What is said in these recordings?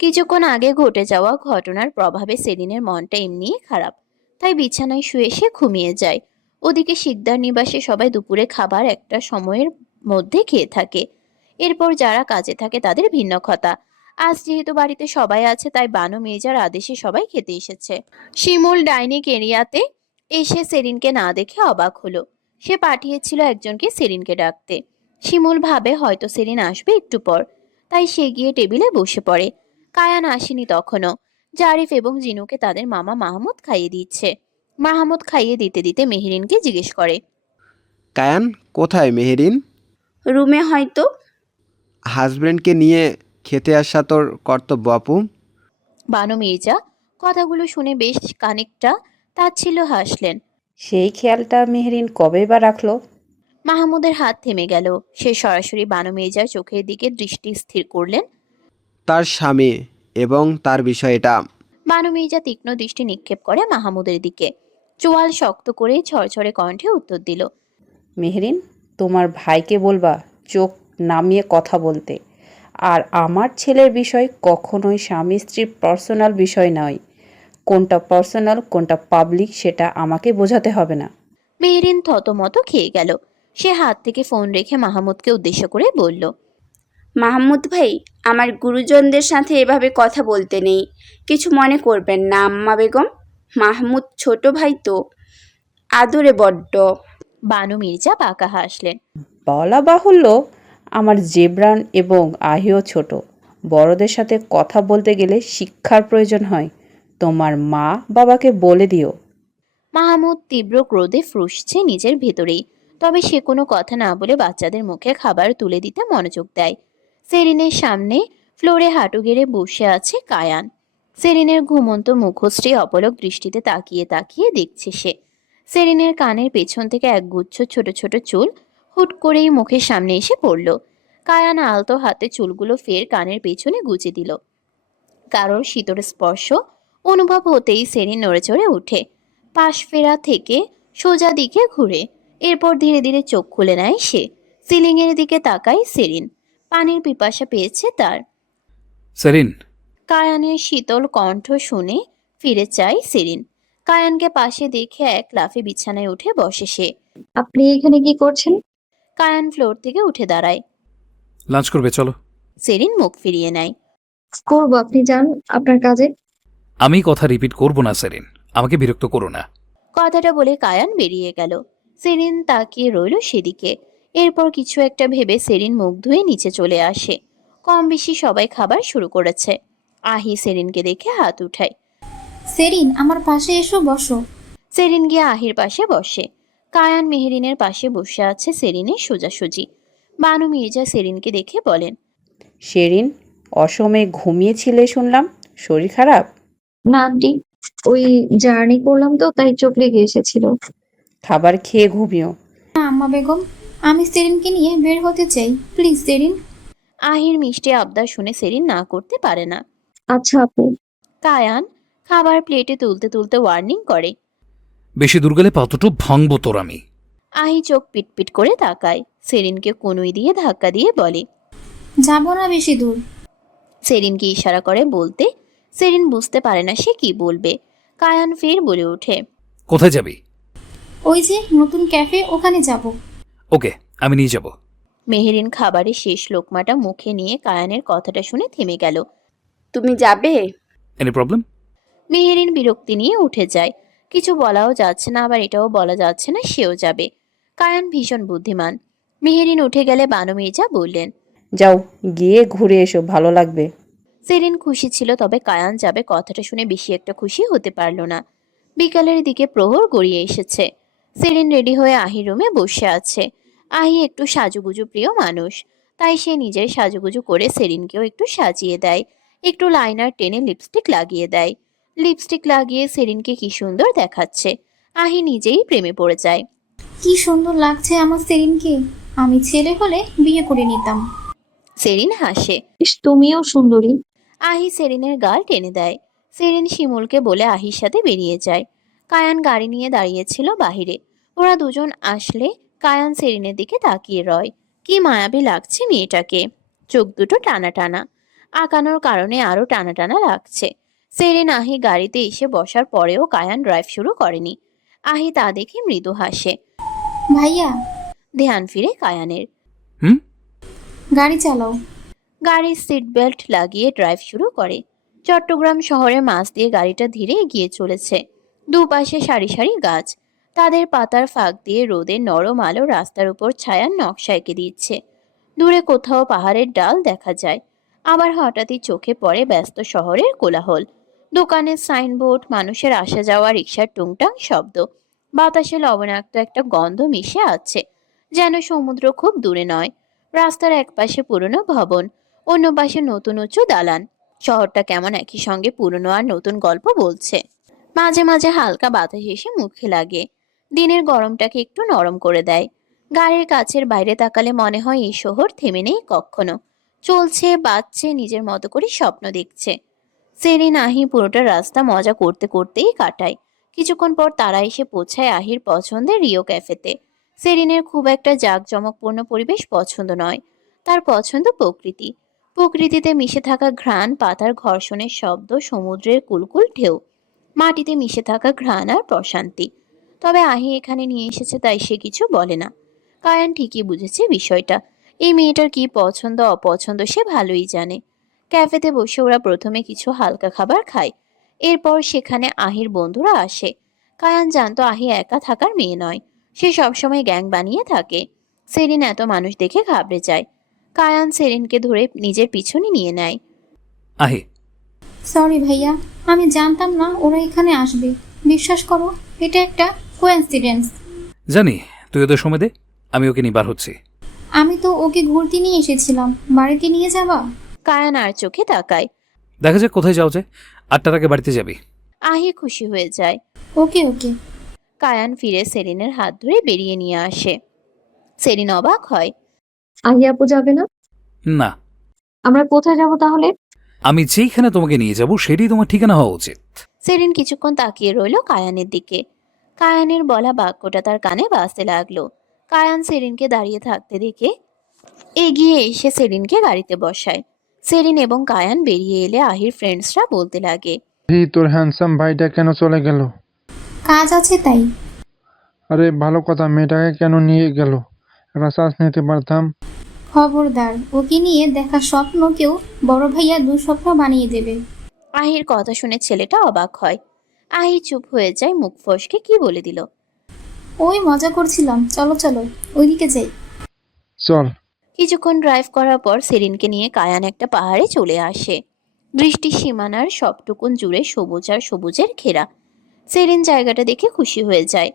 কিছুক্ষণ আগে ঘটে যাওয়া ঘটনার প্রভাবে সেলিনের মনটা এমনিই খারাপ, তাই বিছানায় শুয়ে সে ঘুমিয়ে যায়। ওদিকে শিকদার নিবাসে সবাই দুপুরে খাবার একটা সময়ের মধ্যে খেয়ে থাকে। এরপর যারা কাজে থাকে তাদের ভিন্ন কথা। আজ যেহেতু বাড়িতে সবাই আছে, তাই বানু মির্জার আদেশে সবাই খেতে এসেছে। শিমুল ডাইনিং এরিয়াতে এসে সেলিনকে না দেখে অবাক হলো। সে পাঠিয়েছিল একজনকে সেলিনকে ডাকতে। শিমুল ভাবে হয়তো সেলিন আসবে একটু পর, তাই সে গিয়ে টেবিলে বসে পড়ে। কায়ান আসেনি তখনও। জারিফ এবং জিনুকে তাদের মামা মাহমুদ খাইয়ে দিচ্ছে। মাহমুদ খাইয়ে দিতে দিতে মেহেরিনকে জিজ্ঞেস করে, কায়ান কোথায় মেহেরিন? রুমে হয়তো। হাজব্যান্ডকে নিয়ে খেতে আসা তোর কর্তব্য আপু। বানু মির্জা কথাগুলো শুনে বেশ খানিকটা তাচ্ছিল্য হাসলেন। সেই খেয়ালটা মেহরিন কবে বা রাখলো? মাহমুদের হাত থেমে গেল। সে সরাসরি বানু মির্জার চোখের দিকে দৃষ্টি স্থির করলেন। তার স্বামী এবং তার বিষয়টা। বানু মির্জা তীক্ষ্ণ দৃষ্টি নিক্ষেপ করে মাহমুদের দিকে। চোয়াল শক্ত করে ঝরঝরে কণ্ঠে উত্তর দিল, মেহরিন, তোমার ভাইকে বলবা চোখ নামিয়ে কথা বলতে। আর আমার ছেলের বিষয় কখনোই স্বামী স্ত্রীর পার্সোনাল বিষয় নয়। কোনটা পার্সোনাল কোনটা পাবলিক সেটা আমাকে বোঝাতে হবে না। মেহেরিন থতমত খেয়ে গেল। সে হাত থেকে ফোন রেখে মাহমুদকে উদ্দেশ্য করে বলল, মাহমুদ ভাই, আমার গুরুজনদের সাথে এভাবে কথা বলতে নেই। কিছু মনে করবেন না আম্মা বেগম। মাহমুদ ছোট ভাই তো, আদরে বড্ড। বানু মির্জা বাঁকা হাসলেন। বলা বাহুল্য, আমার জেবরান এবং আহিও ছোট। বড়দের সাথে কথা বলতে গেলে শিক্ষার প্রয়োজন হয়। তোমার মা বাবাকে বলে দিও। মাহমুদ তীব্র ক্রোধে ফুঁসছে নিজের ভেতরেই। তবে সে কোনো কথা না বলে বাচ্চাদের মুখে খাবার তুলে দিতে মনোযোগ দেয়। সেরিনের সামনে ফ্লোরে হাঁটু গেড়ে বসে আছে কায়ান। সেরিনের ঘুমন্ত মুখশ্রী অপলক দৃষ্টিতে তাকিয়ে তাকিয়ে দেখছে সে। সেরিনের কানের পেছন থেকে এক গুচ্ছ ছোট ছোট চুল হুট করেই মুখের সামনে এসে পড়ল। কায়ান আলতো হাতে চুলগুলো ফের কানের পেছনে গুজে দিল। কারোর শীতল স্পর্শ অনুভব হতেই সেরিন নড়েচড়ে উঠে, পাশ ফেরা থেকে সোজা দিকে ঘুরে। এরপর ধীরে ধীরে চোখ খুলে নেয় সে। সিলিং এর দিকে তাকায় সেরিন। পানির পিপাসা পেয়েছে তার। সেরিন। কায়ানের শীতল কণ্ঠ শুনে ফিরে চায় সেরিন। কায়ানকে পাশে দেখে এক লাফে বিছানায় উঠে বসে সে। আপনি এখানে কি করছেন? কায়ান ফ্লোর থেকে উঠে দাঁড়ায়। লাঞ্চ করবে চলো। সেরিন মুখ ফিরিয়ে নেয়। করবো, আপনি যান আপনার কাজে। আমি কথা রিপিট করব না সেরিন, আমাকে বিরক্ত করো না। কথাটা বলে কায়ান বেরিয়ে গেল। সেরিন তাকিয়ে রইল সেদিকে। এরপর কিছু একটা ভেবে সেরিন মুখ ধুয়ে নিচে চলে আসে। কম বেশি সবাই খাবার শুরু করেছে। আহি সেরিনকে দেখে হাত উঠায়। সেরিন, আমার পাশে এসো, বসো। সেরিন গিয়ে আহির পাশে বসে। কায়ান মেহেরিনের পাশে বসে আছে সেরিনের সোজাসুজি। বানু মির্জা সেরিনকে দেখে বলেন, শেরিন, অসময়ে ঘুমিয়েছিলে শুনলাম। শরীর খারাপ? না আন্টি, ওই জার্নি করলাম তো তাই চোখ লেগে এসেছিল। খাবার খেয়ে ঘুমিও। না আম্মা বেগম, আমি সেরিনকে নিয়ে বের হতে চাই, প্লিজ সেরিন। আহির মিষ্টি আবদার শুনে সেরিন না করতে পারে না। আচ্ছা আপু। কায়ান খাবার প্লেটে তুলতে তুলতে ওয়ার্নিং করে। বেশি দূর গেলে পাতুটো ভাঙবো তোর আমি। আহি চোখ পিটপিট করে তাকায়। সেরিনকে কনুই দিয়ে ধাক্কা দিয়ে বলে, যাব না বেশি দূর। সেরিনকে ইশারা করে বলতে সেরিন বুঝতে পারে না সে কি বলবে। কায়ান ফের বলে ওঠে, কোথায় যাবি? ওই যে নতুন ক্যাফে, ওখানে যাব। ওকে, আমি নিয়ে যাব। মেহেরিন খাবারের শেষ লোকমাটা মুখে নিয়ে কায়ানের কথাটা শুনে থেমে গেল। তুমি যাবে? Any problem? মেহেরিন বিরক্তি নিয়ে উঠে যায়। কিছু বলাও যাচ্ছে না, আবার এটাও বলা যাচ্ছে না সেও যাবে। কায়ান ভীষণ বুদ্ধিমান। মেহেরিন উঠে গেলে বানু মির্জা বললেন, যাও, গিয়ে ঘুরে এসো, ভালো লাগবে। সেরিন খুশি ছিল, তবে কায়ান যাবে কথাটা শুনে বেশি একটা খুশি হতে পারল না। বিকালের দিকে প্রহর গড়িয়ে এসেছে। সেরিন রেডি হয়ে আহির রুমে বসে আছে। আহি একটু সাজুগুজু প্রিয় মানুষ, তাই সে নিজের সাজুগুজু করে সেরিনকেও একটু সাজিয়ে দেয়। একটু লাইনার টেনে লিপস্টিক লাগিয়ে দেয়। লিপস্টিক লাগিয়ে সেরিনকে কি সুন্দর দেখাচ্ছে। আহি নিজেই প্রেমে পড়ে যায়। কি সুন্দর লাগছে আমার সেরিনকে। আমি ছেলে হলে বিয়ে করে নিতাম। সেরিন হাসে। ইস, তুমিও সুন্দরী। আহি সেরিনের গাল টেনে দেয়। সেরিন শিমুলকে বলে আহির সাথে বেরিয়ে যায়। কায়ান গাড়ি নিয়ে দাঁড়িয়েছিল বাহিরে। ওরা দুজন আসলে কায়ান সেরিনের দিকে তাকিয়ে রয়। কি মায়াবী লাগছে মেয়েটাকে, চোখ দুটো টানা টানা, আঁকানোর কারণে আরো টানা টানা লাগছে। সেরিন আহি গাড়িতে এসে বসার পরেও কায়ান ড্রাইভ শুরু করেনি। আহি তা দেখে মৃদু হাসে। ভাইয়া, ধ্যান ফিরে কায়ানের। হুম? গাড়ি চালাও। গাড়ির সিট বেল্ট লাগিয়ে ড্রাইভ শুরু করে। চট্টগ্রাম শহরের মাঝ দিয়ে গাড়িটা ধীরে এগিয়ে চলেছে। দুপাশে সারি সারি গাছ, তাদের পাতার ফাঁক দিয়ে রোদের নরম আলো রাস্তার উপর ছায়ার নকশা এঁকে দিচ্ছে। দূরে কোথাও পাহাড়ের ডাল দেখা যায়। আবার হঠাৎই চোখে পড়ে ব্যস্ত শহরের কোলাহল, দোকানের সাইনবোর্ড, মানুষের আসা যাওয়া, রিকশার টুংটাং শব্দ। বাতাসে লবণাক্ত একটা গন্ধ মিশে আছে, যেন সমুদ্র খুব দূরে নয়। রাস্তার একপাশে পুরনো ভবন, অন্য পাশে নতুন উঁচু দালান। শহরটা কেমন একই সঙ্গে পুরনো আর নতুন গল্প বলছে। মাঝে মাঝে হালকা বাতাস এসে মুখে লাগে, দিনের গরমটাকে একটু নরম করে দেয়। গাড়ির কাছের বাইরে তাকালে মনে হয় এই শহর থেমে নেই কখনো, চলছে, বাজছে, নিজের মতো করে স্বপ্ন দেখছে। সেরিন আহি পুরোটা রাস্তা মজা করতে করতেই কাটায়। কিছুক্ষণ পর তারা এসে পৌঁছায় আহির পছন্দের রিও ক্যাফেতে। সেরিনের খুব একটা জাঁকজমকপূর্ণ পরিবেশ পছন্দ নয়, তার পছন্দ প্রকৃতি। প্রকৃতিতে মিশে থাকা ঘ্রাণ, পাতার ঘর্ষণের শব্দ, সমুদ্রের কুলকুল ঢেউ, মাটিতে মিশে থাকা ঘ্রাণ আর প্রশান্তি। তবে আহি এখানে নিয়ে এসেছে তাই সে কিছু বলে না। কায়ান ঠিকই বুঝেছে বিষয়টা। এই মেয়েটার কি পছন্দ অপছন্দ সে ভালোই জানে। ক্যাফেতে বসে ওরা প্রথমে কিছু হালকা খাবার খায়, এরপর সেখানে আহির বন্ধুরা আসে। কায়ান জানতো আহি একা থাকার মেয়ে নয়, সে সবসময় গ্যাং বানিয়ে থাকে। সেরিন এত মানুষ দেখে ঘাবড়ে যায়। কায়ান সেরিনকে ধরে নিজের পিছনে নিয়ে নেয়। আহি, সরি ভাইয়া, আমি জানতাম না ওরা এখানে আসবে। বিশ্বাস করো, এটা একটা কোইন্সিডেন্স। জানি, তুই ওদের সময় দে, আমি ওকে নিয়ে বার হচ্ছি। আমি তো ওকে ঘুরতে নিয়ে এসেছিলাম, বাড়িতে নিয়ে যাবা? কায়ান আর চোখে তাকায়। দেখা যাক কোথায় যাওয়া যায়, 8টার আগে বাড়িতে যাবি। আহি খুশি হয়ে যায়। ওকে ওকে। কায়ান ফিরে সেরিনের হাত ধরে বেরিয়ে নিয়ে আসে। সেরিন অবাক হয়। আহি আপু যাবে না? না, আমরা কোথায় যাব তাহলে? আমি যেইখানে তোমাকে নিয়ে যাব সেটাই তোমার ঠিকানা হওয়া উচিত। সেরিন কিছুক্ষণ তাকিয়ে রইল কায়ানের দিকে। কায়ানের বলা বাক্যটা তার কানে বাজতে লাগলো। কায়ান সেরিনকে দাঁড়িয়ে থাকতে দেখে এগিয়ে এসে সেরিনকে গাড়িতে বসায়। সেরিন এবং কায়ান বেরিয়ে এলে আহির ফ্রেন্ডসরা বলতে লাগে, এই তোর হ্যান্ডসাম ভাইটা কেন চলে গেল? কাজ আছে তাই। আরে ভালো কথা, মেয়েটাকে কেন নিয়ে গেল? একটা শ্বাস নিতে পারতাম। খবরদার, ওকে নিয়ে দেখা স্বপ্নকেও বড় ভাইয়া দুঃস্বপ্ন বানিয়ে দেবে। আহির কথা শুনে ছেলেটা অবাক হয়। আহি চুপ হয়ে যায়, মুখ ফসকে কি বলে দিল। ওই মজা করছিলাম, চলো চলো ওইদিকে যাই। চল। কিছুক্ষণ ড্রাইভ করার পর সেরিনকে নিয়ে কায়ান একটা পাহাড়ে চলে আসে। দৃষ্টির সীমানার সবটুকুন জুড়ে সবুজ আর সবুজের ঘেরা। সেরিন জায়গাটা দেখে খুশি হয়ে যায়।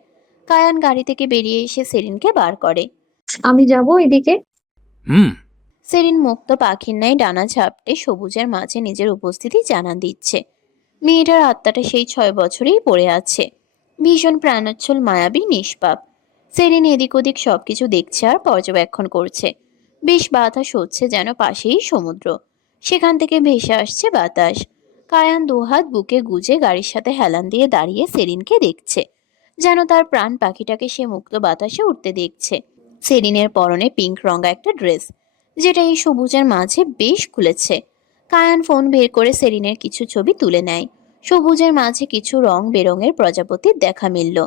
কায়ান গাড়ি থেকে বেরিয়ে এসে সেরিনকে বার করে। আমি যাব এদিকে। হুম। সেরিন মুক্ত পাখির ন্যায় ডানা ঝাপটে সবুজের মাঝে নিজের উপস্থিতি জানান দিচ্ছে। মেয়েটার আত্মাটা সেই 6 বছরেই পড়ে আছে, ভীষণ প্রাণোচ্ছল, মায়াবী, নিষ্পাপ। সেরিন এদিক ওদিক সবকিছু দেখছে আর পর্যবেক্ষণ করছে। বেশ বাতাস হচ্ছে, যেন পাশেই সমুদ্র, সেখান থেকে ভেসে আসছে বাতাস। কায়ান দুহাত বুকে গুজে গাড়ির সাথে হেলান দিয়ে দাঁড়িয়ে সেরিনকে দেখছে, যেন তার প্রাণ পাখিটাকে সে মুক্ত বাতাসে উঠতে দেখছে। সেরিনের পরনে পিঙ্ক রঙা একটা ড্রেস, যেটা এই সবুজের মাঝে বেশ খুলেছে। কায়ান ফোন বের করে সেরিনের কিছু ছবি তুলে নেয়। সবুজের মাঝে কিছু রং বেরঙের প্রজাপতির দেখা মিলল।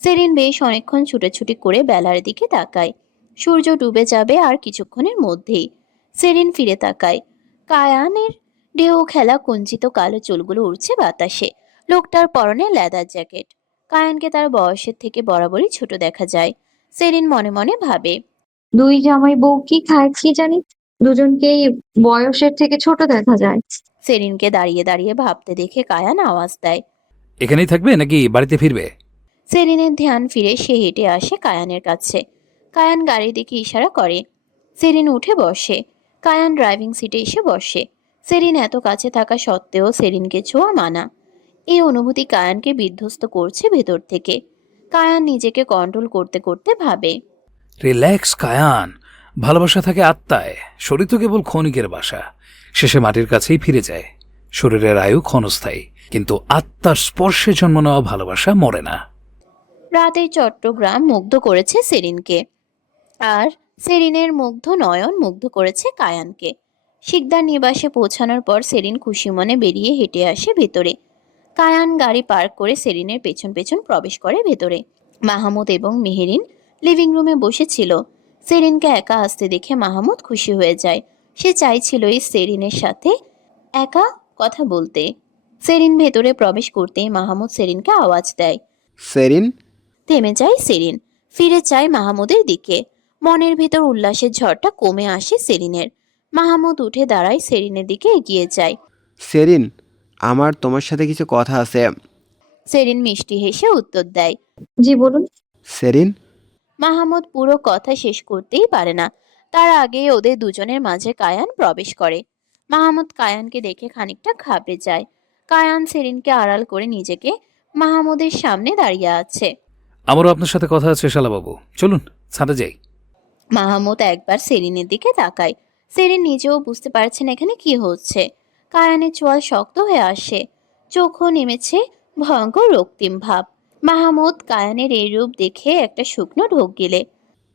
সেরিন বেশ অনেকক্ষণ ছুটোছুটি করে বেলার দিকে তাকায়। সূর্য ডুবে যাবে আর কিছুক্ষণের মধ্যেই। সেরিন ফিরে তাকায়। কায়ানের ঢেউ খেলা কুঞ্চিত কালো চুলগুলো উড়ছে বাতাসে। লোকটার পরনে লেদার জ্যাকেট। কায়ানকে তার বয়সের থেকে বরাবরই ছোট দেখা যায়। সেরিন মনে মনে ভাবে, দুই জামাই বউ কি খায় কি জানি, দুজনকেই বয়সের থেকে ছোট দেখা যায়। সেরিনকে দাঁড়িয়ে দাঁড়িয়ে ভাবতে দেখে কায়ান আওয়াজ দেয়। এখানেই থাকবে নাকি বাড়িতে ফিরবে? সেরিনের ধ্যান ফিরে সে হেঁটে আসে কায়ানের কাছে। কায়ান গাড়ির দিকে ইশারা করে। সেরিন উঠে বসে। কায়ান ড্রাইভিং সিটে এসে বসে। সেরিন এত কাছে থাকা সত্ত্বেও সেরিনকে ছোঁয়া মানা। এই অনুভূতি কায়ানকে বিধ্বস্ত করছে ভেতর থেকে। কায়ান নিজেকে কন্ট্রোল করতে করতে ভাবে, রিল্যাক্স কায়ান, ভালোবাসা থাকে আত্মায়, শরীর তো কেবল ক্ষণিকের বাসা, শেষে মাটির কাছেই ফিরে যায়। শরীরের আয়ু ক্ষণস্থায়ী, কিন্তু আত্মার স্পর্শে জন্ম নেওয়া ভালোবাসা মরে না। রাতের চট্টগ্রাম মুগ্ধ করেছে সেরিনকে। আর সেরিনের মুগ্ধ নয়ন মুগ্ধ করেছে কায়ানকে। শিকদার নিবাসে পৌঁছানোর পর সেরিন খুশি মনে বেরিয়ে হেঁটে আসে ভেতরে। কায়ান গাড়ি পার্ক করে সেরিনের পেছন পেছন প্রবেশ করে ভেতরে। মাহমুদ এবং মেহেরিন লিভিং রুমে বসেছিল। সেরিনকে একা আসতে দেখে মাহমুদ খুশি হয়ে যায়। সে চাইছিল এই সেরিনের সাথে একা কথা বলতে। সেরিন ভেতরে প্রবেশ করতেই মাহমুদ সেরিনকে আওয়াজ দেয়। সেরিন। থেমে যায় সেরিন, ফিরে চায় মাহমুদের দিকে। মনের ভিতর উল্লাসের ঝড়টা কমে আসে সেরিনের। মাহমুদ উঠে দাঁড়ায়, সেরিনের দিকে এগিয়ে যায়। সেরিন, আমার তোমার সাথে কিছু কথা আছে। সেরিন মিষ্টি হেসে উত্তর দেয়। জি বলুন। সেরিন। মাহমুদ পুরো কথা শেষ করতেই পারে না, তার আগে ওদের দুজনের মাঝে কায়ান প্রবেশ করে। মাহমুদ কায়ানকে দেখে খানিকটা ঘাবড়ে যায়। কায়ান সেরিনকে আড়াল করে নিজেকে মাহমুদের সামনে দাঁড়িয়ে আছে। আমারও আপনার সাথে কথা আছে শালাবাবু, চলুন ছাদে যাই। মাহমুদ একবার সেরিনের দিকে তাকায়। সেরিন নিজেও বুঝতে পারছেন এখানে কি হচ্ছে। কায়ানের চোয়াল শক্ত হয়ে আসে, চোখও নেমেছে ভয়ঙ্কর রক্তিম ভাব। মাহমুদ কায়ানের এই রূপ দেখে একটা শুকনো ঢোক গিলে।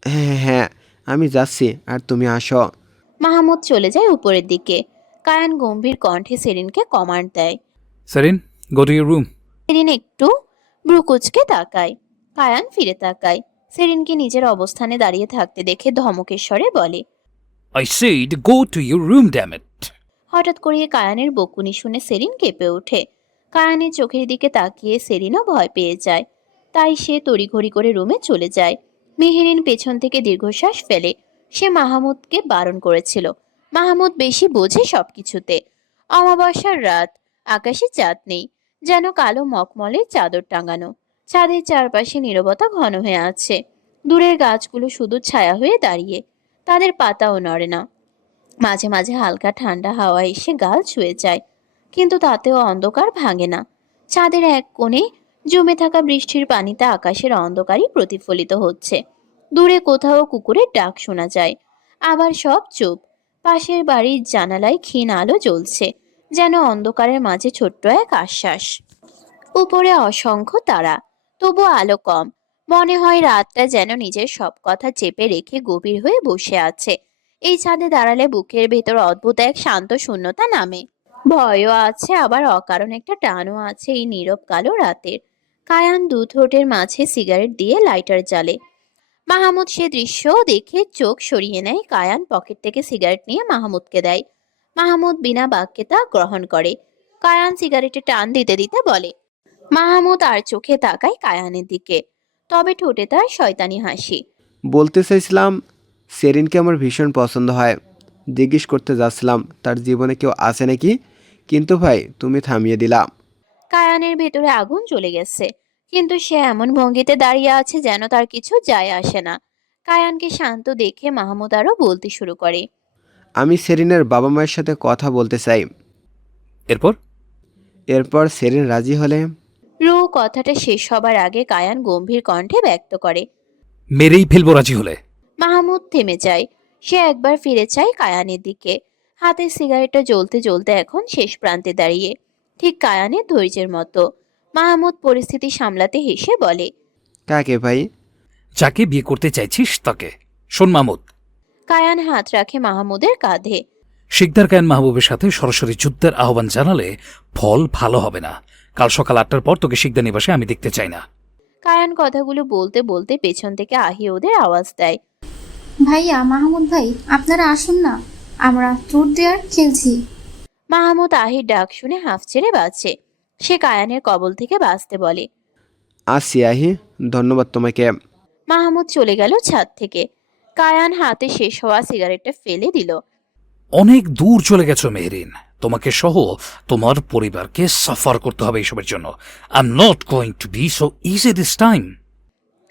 হ্যাঁ হ্যাঁ, আমি যাচ্ছি, আর তুমি আসো। মাহমুদ চলে যায় উপরের দিকে। কায়ান গম্ভীর কণ্ঠে সেরিনকে কমান্ড দেয়। Serin, go to your room. Serin একটু ভ্রুকুচকে তাকায়। কায়ান ফিরে তাকায়। সেরিনকে নিজের অবস্থানে দাঁড়িয়ে থাকতে দেখে ধমকের স্বরে বলে, I said go to your room, damn it. হঠাৎ করে কায়ানের বকুনি শুনে সেরিন কেঁপে ওঠে। কায়ানের চোখের দিকে তাকিয়ে সেরিনও ভয় পেয়ে যায়। তাই সে তড়িঘড়ি করে রুমে চলে যায়। মেহেরিন পেছন থেকে দীর্ঘশ্বাস ফেলে। সে মাহমুদকে বারণ করেছিল। মাহমুদ বেশি বোঝে সবকিছুতে। অমাবস্যার রাত, আকাশে চাঁদ নেই, যেন কালো মখমলের চাদর টাঙানো। চাঁদের চারপাশে নীরবতা ঘন হয়ে আছে। দূরের গাছগুলো শুধু ছায়া হয়ে দাঁড়িয়ে, তাদের পাতাও নড়ে না। মাঝে মাঝে হালকা ঠান্ডা হাওয়া এসে গাল ছুঁয়ে যায়, কিন্তু তাতেও অন্ধকার ভাঙে না। ছাদের এক কোণে জমে থাকা বৃষ্টির পানিতে আকাশের অন্ধকারই প্রতিফলিত হচ্ছে। দূরে কোথাও কুকুরের ডাক শোনা যায়। আবার সব চুপ। পাশের বাড়ির জানালায় ক্ষীণ আলো জ্বলছে, যেন অন্ধকারের মাঝে ছোট্ট এক আশ্বাস। উপরে অসংখ্য তারা, তবু আলো কম। মনে হয় রাতটা যেন নিজের সব কথা চেপে রেখে গভীর হয়ে বসে আছে। এই ছাদে দাঁড়ালে বুকের ভেতর অদ্ভুত এক শান্ত শূন্যতা নামে। ভয়ও আছে, আবার অকারণ একটা টানও আছে এই নীরব কালো রাতের। কায়ান দু ঠোঁটের মাঝে সিগারেট দিয়ে লাইটার জ্বালে। মাহমুদ সে দৃশ্য দেখে চোখ সরিয়ে নেয়। কায়ান পকেট থেকে সিগারেট নিয়ে মাহমুদকে দেয়। মাহমুদ বিনা বাক্যে তা গ্রহণ করে। কায়ান সিগারেটে টান দিতে দিতে বলে। মাহমুদ আর চোখে তাকায় কায়ানের দিকে, তবে ঠোঁটে তার শয়তানি হাসি। বলতে চাইছিলাম, সেরিনকে আমার ভীষণ পছন্দ হয়। জিজ্ঞেস করতে যাচ্ছিলাম তার জীবনে কেউ আছে নাকি, কিন্তু ভাই তুমি থামিয়ে দিলা। কায়ানের ভেতরে আগুন জ্বলে গেছে, কিন্তু সে এমন ভঙ্গিতে দাঁড়িয়ে আছে যেন তার কিছু যায় আসে না। কায়ানকে শান্ত দেখে মাহমুদ আরো বলতে শুরু করে। আমি সেরিনের বাবা মায়ের সাথে কথা বলতে চাই। এরপর এরপর সেরিন রাজি হলে। কথাটা শেষ হবার আগে কায়ান গম্ভীর কণ্ঠে ব্যক্ত করে। মেরেই ফেলবো রাজি হলে। মাহমুদ থেমে যায়। সে একবার ফিরে চায় কায়ানের দিকে। হাতের সিগারেটটা জ্বলতে জ্বলতে এখন শেষ প্রান্তে দাঁড়িয়ে, ঠিক কায়ানের ধৈর্যের মতো। মাহমুদ পরিস্থিতি সামলাতে হেসে বলে। কাকে ভাই? যাকে বিয়ে করতে চাইছিস তাকে। শোন মাহমুদ। কায়ান হাত রাখে মাহমুদের কাঁধে। শিকদার কায়ান মাহবুবের সাথে সরাসরি যুদ্ধের আহ্বান জানালে ফল ভালো হবে না। কাল সকাল 8টার পর তোকে শিকদার নিবাসে আমি দেখতে চাই না। কায়ান কথাগুলো বলতে বলতে পেছন থেকে আহি ওদের আওয়াজ দেয়। ভাইয়া, মাহমুদ ভাই, আপনারা আসুন না, আমরা ট্রুথ ডেয়ার খেলছি। মাহমুদ আহির ডাক শুনে হাঁফ ছেড়ে বাঁচে। সে কায়ানের কবল থেকে বাঁচতে বলে। আসি আহি, ধন্যবাদ তোমাকে। মাহমুদ চলে গেল ছাদ থেকে। কায়ান হাতে শেষ হওয়া সিগারেটটা ফেলে দিল। অনেক দূর চলে গেছো মেহরিন, তোমাকে সহ তোমার পরিবারকে সাফার করতে হবে এসবের জন্য। I am not going to be so easy this time.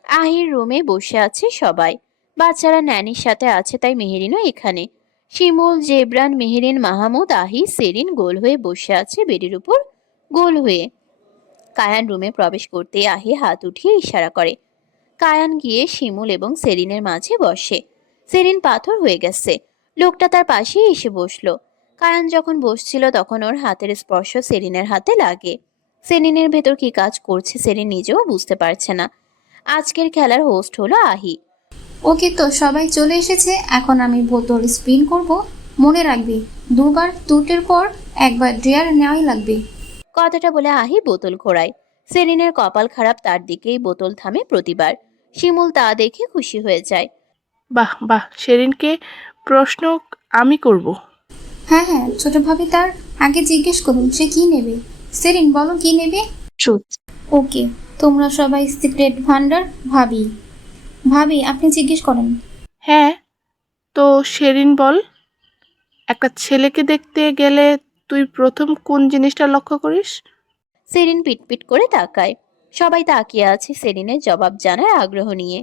Ahir রুমে বসে আছে সবাই। বাচ্চারা ন্যানির সাথে আছে, তাই মেহেরিনও এখানে। শিমুল, জেবরান, মেহেরিন, মাহমুদ, আহি, সেরিন গোল হয়ে বসে আছে বেডের উপর গোল হয়ে। কায়ান রুমে প্রবেশ করতে আহি হাত উঠিয়ে ইশারা করে। কায়ান গিয়ে শিমুল এবং সেরিনের মাঝে বসে। সেরিন পাথর হয়ে গেছে। লোকটা তার পাশেই এসে বসলো। কায়ান যখন বসছিল তখন ওর হাতের স্পর্শ সেরিনের হাতে লাগে। সেরিনের ভেতর কি কাজ করছে সেরিন নিজেও বুঝতে পারছে না। আজকের খেলার হোস্ট হলো আহি। ওকে, তো সবাই চলে এসেছে, এখন আমি বোতল স্পিন করব। মনে রাখবি, দুবার তুটের পর একবার ড্রেয়ার নেওয়াই লাগবে। কথাটা বলে আহি বোতল ঘোরায়। সেরিনের কপাল খারাপ, তার দিকেই বোতল থামে প্রতিবার। শিমুল তা দেখে খুশি হয়ে যায়। বাহ বাহ, সেরিনকে প্রশ্ন আমি করব। হ্যাঁ হ্যাঁ, ছোট ভাবি তার আগে জিজ্ঞেস করুন সে কি নেবে। সেরিন বলো কি নেবে? ট্রুথ। ওকে, তোমরা সবাই সিক্রেট ভান্ডার। ভাবি, ভাবি আপনি জিজ্ঞেস করেন। হ্যাঁ, তো সেরিন বল, একটা ছেলেকে দেখতে গেলে তুই প্রথম কোন জিনিসটা লক্ষ্য করিস? সেরিন পিটপিট করে তাকায়। সবাই তাকিয়ে আছে সেরিনের জবাব জানার আগ্রহ নিয়ে।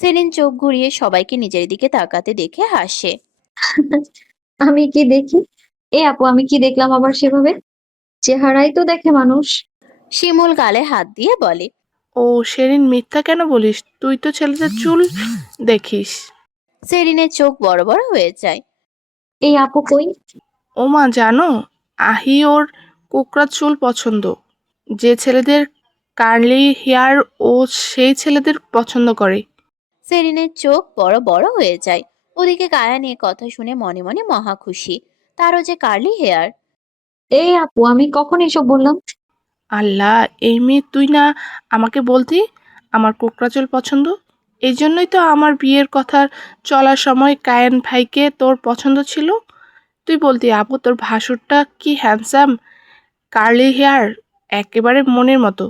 সেরিন চোখ ঘুরিয়ে সবাইকে নিজের দিকে তাকাতে দেখে হাসে। আমি কি দেখি? এ আপু, আমি কি দেখলাম আবার সেভাবে? চেহারাই তো দেখে মানুষ। শিমুল গালে হাত দিয়ে বলে। ও সেরিন, মিথ্যা কেন বলিস? তুই তো ছেলেদের চুল দেখিস। সেরিনের চোখ বড় বড় হয়ে যায়। এই আপু কই? ও মা, জানো, আহি ওর কোকড়া চুল পছন্দ। যে ছেলেদের কার্লি হেয়ার, ও সেই ছেলেদের পছন্দ করে। সেরিনের চোখ বড় বড় হয়ে যায়। ওদিকে কায়ান এ কথা শুনে মনে মনে মহা খুশি। তারও যে কার্লি হেয়ার। এই আপু, আমি কখন এসব বললাম? আল্লাহ, এই মেয়ে, তুই না আমাকে বলতি আমার কোকড়া চুল পছন্দ? এই জন্যই তো আমার বিয়ের কথা চলার সময় কায়েন ভাইকে তোর পছন্দ ছিল। তুই বলতি আপু তোর ভাসুরটা কি হ্যান্ডসাম, কার্লি হেয়ার, একেবারে মনের মতো।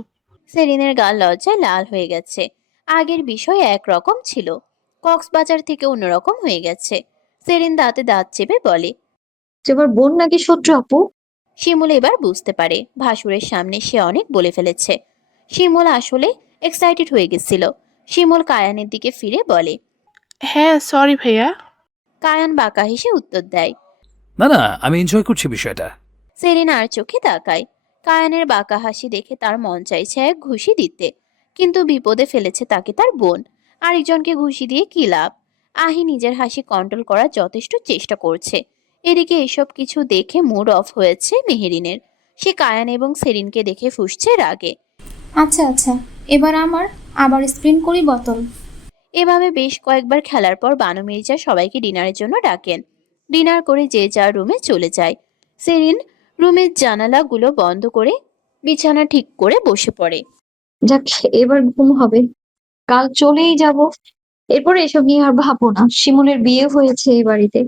সেরিনের গাল লজ্জায় লাল হয়ে গেছে। আগের বিষয় একরকম ছিল, কক্সবাজার থেকে অন্যরকম হয়ে গেছে। সেরিন দাঁতে দাঁত চেপে বলে। এবার বোন নাকি শত্রু আপু? শিমুল এবার বুঝতে পারে ভাসুরের সামনে সে অনেক বলে ফেলেছে। শিমুল আসলে এক্সাইটেড হয়ে গেছিল। শিমুল কায়ানের দিকে ফিরে বলে। হ্যাঁ, সরি ভাইয়া। কায়ান বাঁকা হেসে উত্তর দেয়। না না, আমি এনজয় করছি বিষয়টা। সেরিন আর চোখে তাকায়। কায়ানের বাঁকা হাসি দেখে তার মন চাইছে এক ঘুষি দিতে, কিন্তু বিপদে ফেলেছে তাকে তার বোন। আরেকজনকে ঘুষি দিয়ে কি লাভ? আহি নিজের হাসি কন্ট্রোল করার যথেষ্ট চেষ্টা করছে। এদিকে এসব কিছু দেখে মুড অফ হয়েছে মেহেরিনের। সে কায়ান এবং সেরিনকে দেখে ফুঁসছে রাগে। আচ্ছা আচ্ছা, এবার আবার স্পিন করি বোতল। এভাবে বেশ কয়েকবার খেলার পর বানু মির্জা সবাইকে ডিনারের জন্য ডাকেন। ডিনার করে যে যার রুমে চলে যায়। সেরিন রুমের জানালাগুলো বন্ধ করে বিছানা ঠিক করে বসে পড়ে। যাক, এবার ঘুম হবে। কাল চলেই যাব। এরপরে এসব নিয়ে আর ভাববো না। শিমুলের বিয়ে হয়েছে এই বাড়িতে।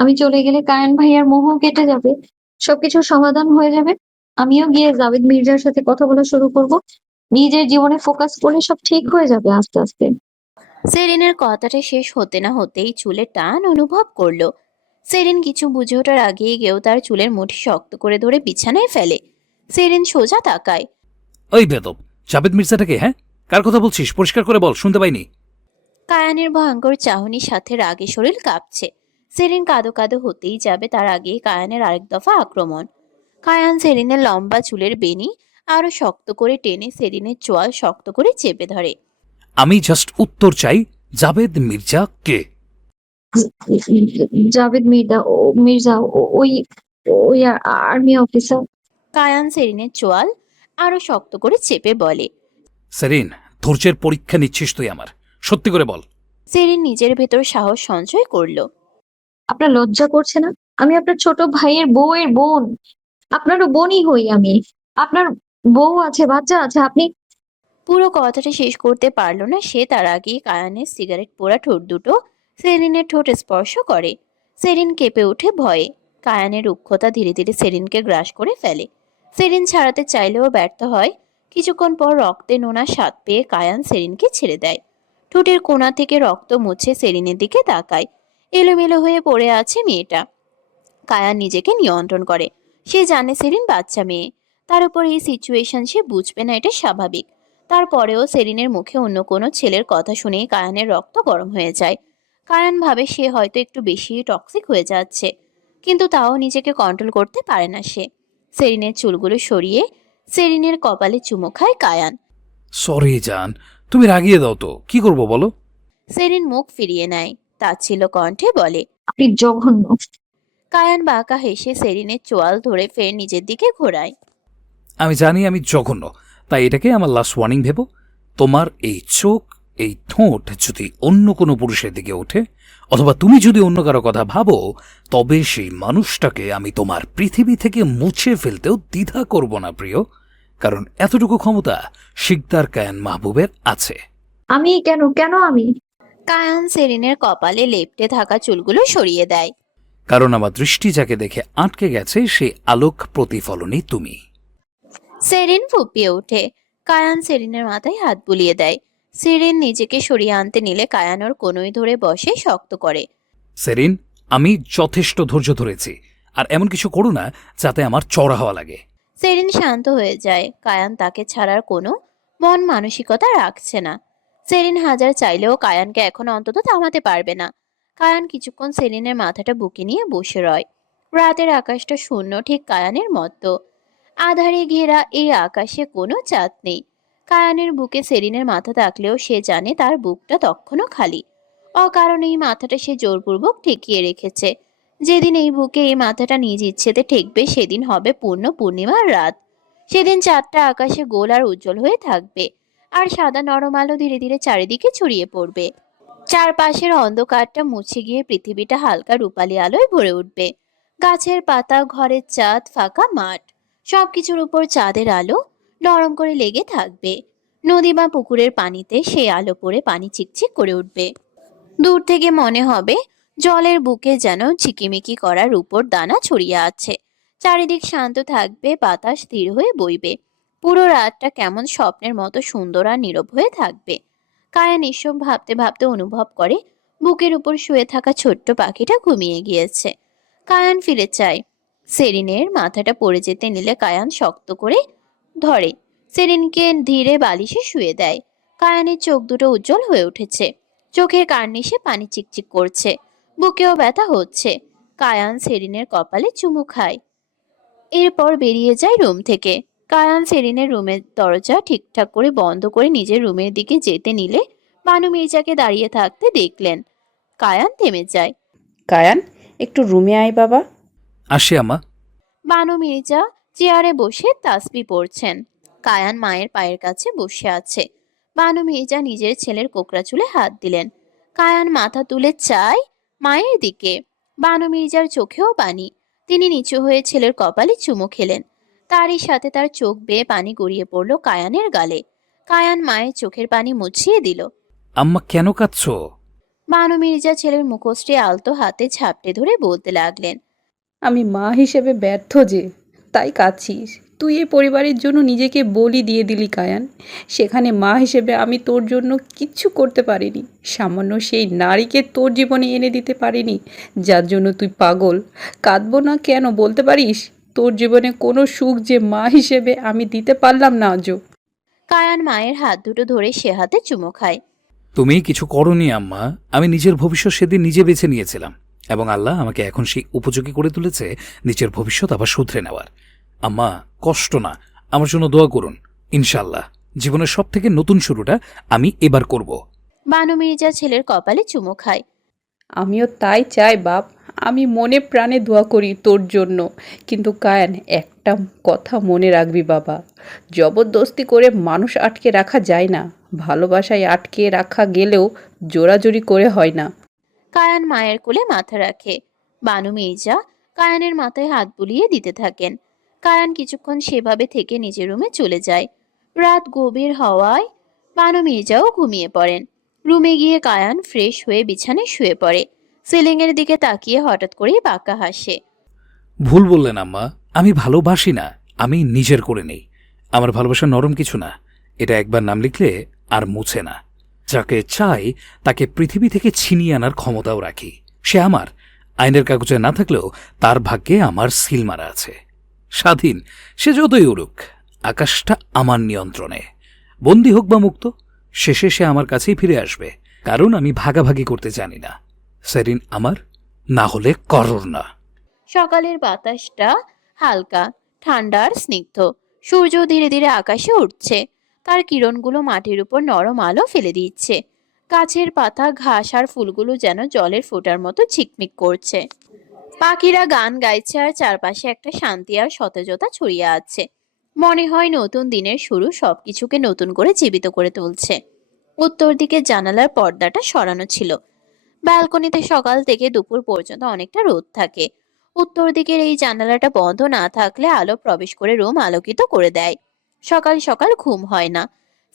আমি চলে গেলে কায়ান ভাইয়ার মোহ কেটে যাবে। সবকিছুর সমাধান হয়ে যাবে। আমিও গিয়ে জাভেদ মির্জার সাথে কথা বলা শুরু করব। নিজের জীবনে ফোকাস করলে সব ঠিক হয়ে যাবে আস্তে আস্তে। সেরিনের কথাটা শেষ হতে না হতেই চুলের টান অনুভব করলো। সেরিন কিছু বুঝে ওঠার আগেই গেও তার চুলের মুঠি শক্ত করে ধরে বিছানায় ফেলে। সেরিন সোজা তাকায়। ওই বেদব, জাবেদ মির্জাটাকে? হ্যাঁ, কার কথা বলছিস? পরিষ্কার করে বল, শুনতে পাইনি। কায়ানের ভয়ঙ্কর চাহনির সাথে রাগে শরীর কাঁপছে। সেরিন কাঁদো কাঁদো হতেই যাবে তার আগেই কায়ানের আরেক দফা আক্রমণ। কায়ান সেরিনের লম্বা চুলের বেনি আরো শক্ত করে টেনে সেরিনের চোয়াল শক্ত করে চেপে ধরে। আমি জাস্ট উত্তর চাই, জাবেদ মির্জা কে? জাভেদ মির্জা ওই ওই আর্মি অফিসার। কায়ান সেরিনের চোয়াল আরো শক্ত করে চেপে বলে। সেরিন, ধৈর্যের পরীক্ষা নিচ্ছিস তুই আমার? সত্যি করে বল। সেরিন নিজের ভেতর সাহস সঞ্চয় করলো। আপনার লজ্জা করছে না? আমি আপনার ছোট ভাইয়ের বউয়ের বোন। আপনারও বোনই হই আমি। আপনার বউ আছে, বাচ্চা আছে। আপনি পুরো কথাটা শেষ করতে পারল না সে, তার আগেই কায়ানের সিগারেট পোড়া ঠোঁট দুটো সেরিনের ঠোঁট স্পর্শ করে। সেরিন কেঁপে ওঠে ভয়ে। কায়ানের রুক্ষতা ধীরে ধীরে সেরিনকে গ্রাস করে ফেলে। সেরিন ছাড়াতে চাইলেও ব্যর্থ হয়। কিছুক্ষণ পর রক্তে নোনা স্বাদ পেয়ে কায়ান সেরিনকে ছেড়ে দেয়। ঠোঁটের কোণা থেকে রক্ত মুছে সেরিনের দিকে তাকায়। এলোমেলো হয়ে পড়ে আছে মেয়েটা। কায়ান নিজেকে নিয়ন্ত্রণ করে। সে জানে সেরিন বাচ্চা মেয়ে। তার উপর এই সিচুয়েশন সে বুঝবে না, এটা স্বাভাবিক। তারপরেও সেরিনের মুখে অন্য কোনো ছেলের কথা শুনেই কায়ানের রক্ত গরম হয়ে যায়। কায়ান ভাবে সে হয়তো একটু বেশি টক্সিক হয়ে যাচ্ছে, কিন্তু তাও নিজেকে কন্ট্রোল করতে পারে না সে। সেরিনের চুলগুলো সরিয়ে সেরিনের কপালে চুমো খায় কায়ান। সরি জান, তুমি রাগিয়ে দাও তো, কি করব বলো? সেরিন মুখ ফিরিয়ে নেয়, তাচ্ছিল্য কণ্ঠে বলে। আপনি জঘন্য। কায়ান বাঁকা হেসে সেরিনের চোয়াল ধরে ফের নিজের দিকে ঘোরায়। আমি জানি আমি জঘন্য, তাই এটাকে আমার লাস্ট ওয়ার্নিং ভেবো। তোমার এই চোখ, এই ঠোঁট যদি অন্য কোনো পুরুষের দিকে ওঠে, অথবা তুমি যদি অন্য কারো কথা ভাবো, তবে সেই মানুষটাকে আমি তোমার পৃথিবী থেকে মুছে ফেলতেও দ্বিধা করব না প্রিয়, কারণ এতটুকু ক্ষমতা শিকদার কায়ান মাহবুবের আছে। আমি কেন কেন আমি? কায়ান সেরিনের কপালে লেপ্টে থাকা চুলগুলো সরিয়ে দেয়। কারণ আমার দৃষ্টি যাকে দেখে আটকে গেছে সেই আলোক প্রতিফলনই তুমি। সেরিন ফুপিয়ে ওঠে। কায়ান সেরিনের মাথায় হাত বুলিয়ে দেয়। সেরিন নিজেকে সরিয়ে আনতে নিলে কায়ান ওর কোনোই ধরে বসে শক্ত করে। সেরিন, আমি যথেষ্ট ধৈর্য ধরেছি, আর এমন কিছু করো না যাতে আমার চড়া হওয়া লাগে। সেরিন শান্ত হয়ে যায়। কায়ান তাকে ছাড়ার কোনো মন মানসিকতা রাখছে না। সেরিন হাজার চাইলেও কায়ানকে এখন অন্তত থামাতে পারবে না। কায়ান কিছুক্ষণ সেরিনের মাথাটা বুকে নিয়ে বসে রয়। রাতের আকাশটা শূন্য, ঠিক কায়ানের মতো। আধারে ঘেরা এই আকাশে কোনো চাঁদ নেই। কায়ানের বুকে সেরিনের মাথা থাকলেও সে জানে তার বুকটা তখনও খালি। অকারণে এই মাথাটা সে জোরপূর্বক ঠেকিয়ে রেখেছে। যেদিন এই বুকে এই মাথাটা নিজ ইচ্ছেতে ঠেকবে, সেদিন হবে পূর্ণ পূর্ণিমার রাত। সেদিন চাঁদটা আকাশে গোল আর উজ্জ্বল হয়ে থাকবে, আর সাদা নরম আলো ধীরে ধীরে চারিদিকে ছড়িয়ে পড়বে। চারপাশের অন্ধকারটা মুছে গিয়ে পৃথিবীটা হালকা রূপালী আলোয় ভরে উঠবে। গাছের পাতা, ঘরের চাঁদ, ফাঁকা মাঠ, সবকিছুর উপর চাঁদের আলো নরম করে লেগে থাকবে। নদী বা পুকুরের পানিতে সেই আলো পড়ে পানি চিকচিক করে উঠবে। দূর থেকে মনে হবে জলের বুকে যেন ঝিকিমিকি করা রূপোর দানা ছড়িয়ে আছে। চারিদিক শান্ত থাকবে, বাতাস স্থির হয়ে বইবে। পুরো রাতটা কেমন স্বপ্নের মতো সুন্দর আর নীরব হয়ে থাকবে। কায়ান এসব ভাবতে ভাবতে অনুভব করে বুকের উপর শুয়ে থাকা ছোট্ট পাখিটা ঘুমিয়ে গিয়েছে। কায়ান ফিরে চায়। সেরিনের মাথাটা পড়ে যেতে নিলে কায়ান শক্ত করে ধরে সেরিনকে ধীরে বালিশে শুয়ে দেয়। কায়ানের চোখ দুটো উজ্জ্বল হয়ে উঠেছে। চোখের কার্নিশে পানি চিকচিক করছে, বুকেও ব্যথা হচ্ছে। কায়ান সেরিনের কপালে চুমু খায়, এরপর বেরিয়ে যায় রুম থেকে। কায়ান সেরিনের রুমের দরজা ঠিকঠাক করে বন্ধ করে নিজের রুমের দিকে যেতে নিলে বানু মির্জাকে দাঁড়িয়ে থাকতে দেখলেন। কায়ান থেমে যায়। কায়ান, একটু রুমে আয় বাবা। আসি আমা। বানু মির্জা চেয়ারে বসে তাসবি পড়ছেন। কায়ান মায়ের পায়ের কাছে বসে আছে। বানু মির্জা নিজের ছেলের কোকড়া চুলে হাত দিলেন। কায়ান মাথা তুলে চায় মায়ের দিকে। বানু মির্জার চোখেও পানি। তিনি নিচু হয়ে ছেলের কপালে চুমু খেলেন। তারই সাথে তার চোখ বেয়ে পানি গড়িয়ে পড়ল কায়ানের গালে। কায়ান মায়ের চোখের পানি মুছিয়ে দিল। আম্মা কেন কাঁদছো? বানু মির্জা ছেলের মুখোশটি আলতো হাতে ঝাপটে ধরে বলতে লাগলেন। আমি মা হিসেবে ব্যর্থ যে, তাই কাঁদছিস। তুই এই পরিবারের জন্য নিজেকে বলি দিয়ে দিলি কায়ান। সেখানে মা হিসেবে আমি তোর জন্য কিচ্ছু করতে পারিনি। সামান্য সেই নারীকে তোর জীবনে এনে দিতে পারিনি, যার জন্য তুই পাগল। কাঁদবো না কেন বলতে পারিস? তোর জীবনে কোনো সুখ যে মা হিসেবে আমি দিতে পারলাম না আজও। কায়ান মায়ের হাত দুটো ধরে সে হাতে চুমু খায়। তুমি কিছু করনি আম্মা, আমি নিজের ভবিষ্যৎ সেদিন নিজে বেছে নিয়েছিলাম, এবং আল্লাহ আমাকে এখন সেই উপযোগী করে তুলেছে নিজের ভবিষ্যৎ আবার শুধরে নেওয়ার। আম্মা, কষ্ট না, আমার জন্য দোয়া করুন। ইনশাল্লাহ জীবনের সব থেকে নতুন শুরুটা আমি এবার করব। বানু মির্জা ছেলের কপালে চুমু খায়। আমিও তাই চাই বাপ, আমি মনে প্রাণে দোয়া করি তোর জন্য। কিন্তু কায়ান, একটা কথা মনে রাখবি বাবা, জবরদস্তি করে মানুষ আটকে রাখা যায় না। ভালোবাসায় আটকে রাখা গেলেও জোরাজুরি করে হয় না। কায়ান মায়ের কোলে মাথা রাখে। বানু মির্জা কায়ানের মাথায় হাত বুলিয়ে দিতে থাকেন। কায়ান কিছুক্ষণ সেভাবে থেকে নিজের রুমে চলে যায়। রাত গভীর হওয়ায় বানু মির্জাও ঘুমিয়ে পড়েন। রুমে গিয়ে কায়ান ফ্রেশ হয়ে বিছানায় শুয়ে পড়ে। সিলিংয়ের দিকে তাকিয়ে হঠাৎ করেই বাঁকা হাসে। ভুল বললেন আম্মা, আমি ভালোবাসি না, আমি নিজের করে নেই। আমার ভালোবাসা নরম কিছু না, এটা একবার নাম লিখলে আর মুছে না। যাকে চাই তাকে পৃথিবী থেকে ছিনিয়ে আনার ক্ষমতাও রাখি। সে আমার, আইনের কাগজে না থাকলেও তার ভাগ্যে আমার সিল মারা আছে। স্বাধীন সে যতই উড়ুক, আকাশটা আমার নিয়ন্ত্রণে। বন্দী হোক বা মুক্ত, শেষে সে আমার কাছেই ফিরে আসবে, কারণ আমি ভাগাভাগি করতে জানি না। সেরিন আমার, না হলে করর না। সকালের বাতাসটা হালকা, ঠান্ডা আর স্নিগ্ধ। সূর্য ধীরে ধীরে আকাশে উঠছে। তার কিরণগুলো মাটির উপর নরম আলো ফেলে দিচ্ছে। গাছের পাতা, ঘাস আর ফুলগুলো যেন জলের ফোঁটার মতো ঝিকমিক করছে। পাখিরা গান গাইছে আর চারপাশে একটা শান্তি আর সতেজতা ছড়িয়ে আছে। মনে হয় নতুন দিনের শুরু সবকিছুকে নতুন করে জীবিত করে তুলছে। উত্তর দিকে জানালার পর্দাটা সরানো ছিল। ব্যালকনিতে সকাল থেকে দুপুর পর্যন্ত অনেকটা রোদ থাকে। উত্তর দিকের এই জানালাটা বন্ধ না থাকলে আলো প্রবেশ করে রুম আলোকিত করে দেয়। সকাল সকাল ঘুম হয় না।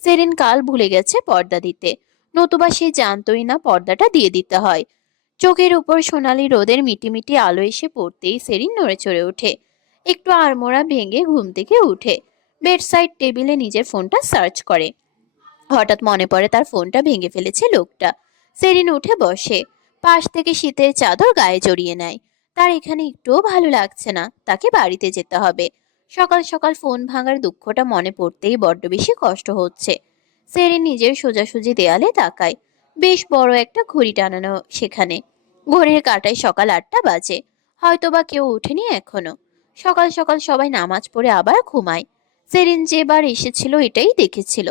সেরিন কাল ভুলে গেছে পর্দা দিতে, নতুবা সে জানতই না পর্দাটা দিয়ে দিতে হয়। চোখের উপর সোনালি রোদের মিটিমিটি আলো এসে পড়তেই সেরিন নড়ে চড়ে ওঠে। একটু আড়মোড়া ভেঙে ঘুম থেকে উঠে বেড সাইড টেবিলে নিজের ফোনটা সার্চ করে। হঠাৎ মনে পড়ে তার ফোনটা ভেঙে ফেলেছে লোকটা। সেরিন উঠে বসে, পাশ থেকে শীতের চাদর গায়ে জড়িয়ে নেয়। তার এখানে একটুও ভালো লাগছে না, তাকে বাড়িতে যেতে হবে। সকাল সকাল ফোন ভাঙার দুঃখটা মনে পড়তেই বড্ড বেশি কষ্ট হচ্ছে। সেরিন নিজের সোজাসুজি দেয়ালে তাকায়। বেশ বড় একটা ঘড়ি টানানো সেখানে। ঘড়ির কাঁটায় সকাল 8টা বাজে। হয়তোবা কেউ ওঠেনি এখনো। সকাল সকাল সবাই নামাজ পড়ে আবার ঘুমায়। সেরিন যেবার এসেছিল এটাই দেখেছিল।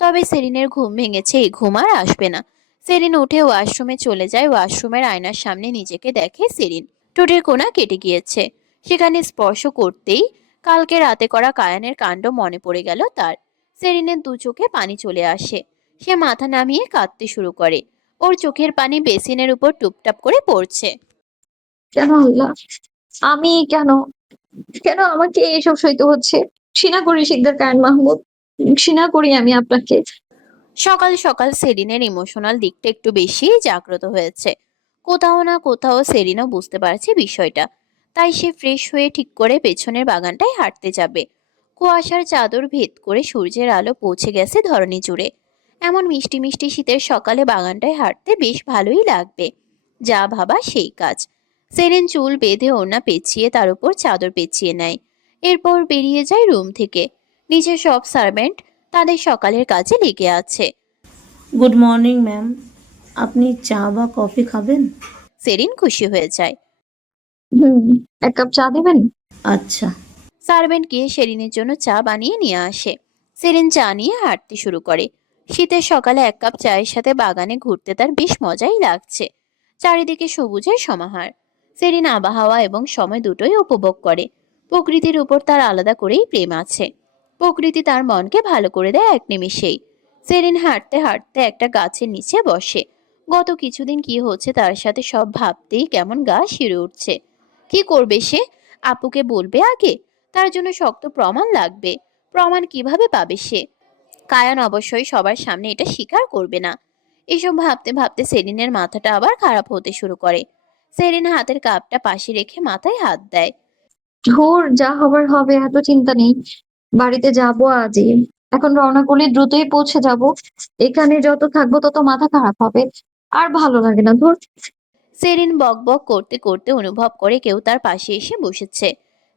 তবে সেরিনের ঘুম ভেঙেছে, এই ঘুম আর আসবে না। সেরিন উঠে ওয়াশরুমে চলে যায়। ওয়াশরুমের আয়নার সামনে নিজেকে দেখে সেরিন। ঠোঁটের কোণা কেটে গিয়েছে। সেখানে স্পর্শ করতেই কালকে রাতে করা কায়ানের কাণ্ড মনে পড়ে গেল তার। সেরিনের দু চোখে পানি চলে আসে। সে মাথা নামিয়ে কাঁদতে শুরু করে। ওর চোখের পানি বেসিনের উপর টুপটাপ করে পড়ছে। কেন আল্লাহ, আমি কেন, কেন আমাকে এসব সইতে হচ্ছে? ঘৃণা করি শিকদার কায়েন মাহমুদ, ঘৃণা করি আমি আপনাকে। সকাল সকাল সেরিনের ইমোশনাল দিকটা একটু বেশি জাগ্রত হয়েছে। কোথাও না কোথাও সেরিনও বুঝতে পারছে বিষয়টা। তাই সে ফ্রেশ হয়ে ঠিক করে পেছনের বাগানটায় হাঁটতে যাবে। কুয়াশার চাদর ভেদ করে সূর্যের আলো পৌঁছে গেছে ধরণী জুড়ে। এমন মিষ্টি মিষ্টি শীতের সকালে বাগানটায় হাঁটতে বেশ ভালোই লাগবে। যা ভাবা সেই কাজ। সেরিন চুল বেঁধে ওড়না পেঁচিয়ে তার উপর চাদর পেঁচিয়ে নেয়। এরপর বেরিয়ে যায় রুম থেকে। নিচে সব সার্ভেন্ট তাদের সকালের কাজে লেগে আছে। গুড মর্নিং ম্যাম, আপনি চা বা কফি খাবেন? সেরিন খুশি হয়ে যায়। হুম, এক কাপ চা দেবেন? আচ্ছা। সার্ভেন্ট গিয়ে সেরিনের জন্য চা বানিয়ে নিয়ে আসে। সেরিন চা নিয়ে হাঁটতে শুরু করে। শীতের সকালে এক কাপ চায়ের সাথে বাগানে ঘুরতে তার বেশ মজাই লাগছে। চারিদিকে সবুজের সমাহার। সেরিন আবহাওয়া এবং সময় দুটোই উপভোগ করে। প্রকৃতির উপর তার আলাদা করেই প্রেম আছে। প্রকৃতি তার মনকে ভালো করে দেয় এক নিমিষেই। সেরিন হাঁটতে হাঁটতে একটা গাছের নিচে বসে। গত কিছুদিন কি হচ্ছে তার সাথে সব ভাবতেই কেমন গা শিউরে উঠছে। কি করবে সে? আপুকে বলবে আগে? তার জন্য শক্ত প্রমাণ লাগবে। প্রমাণ কিভাবে পাবে সে? কায়ান অবশ্যই সবার সামনে এটা স্বীকার করবে না। এসব ভাবতে ভাবতে সেরিনের মাথাটা আবার খারাপ হতে শুরু করে। সেরিন হাতের কাপটা পাশে রেখে মাথায় হাত দেয়। ধুর, যা হবার হবে, এত চিন্তা নেই। বাড়িতে যাবো আজই। এখন রওনা করলে দ্রুতই পৌঁছে যাব। এখানে যত থাকবো তত মাথা খারাপ হবে। আর ভালো লাগে না, ধুর। সেরিন বক বক করতে করতে অনুভব করে কেউ তার পাশে এসে বসেছে।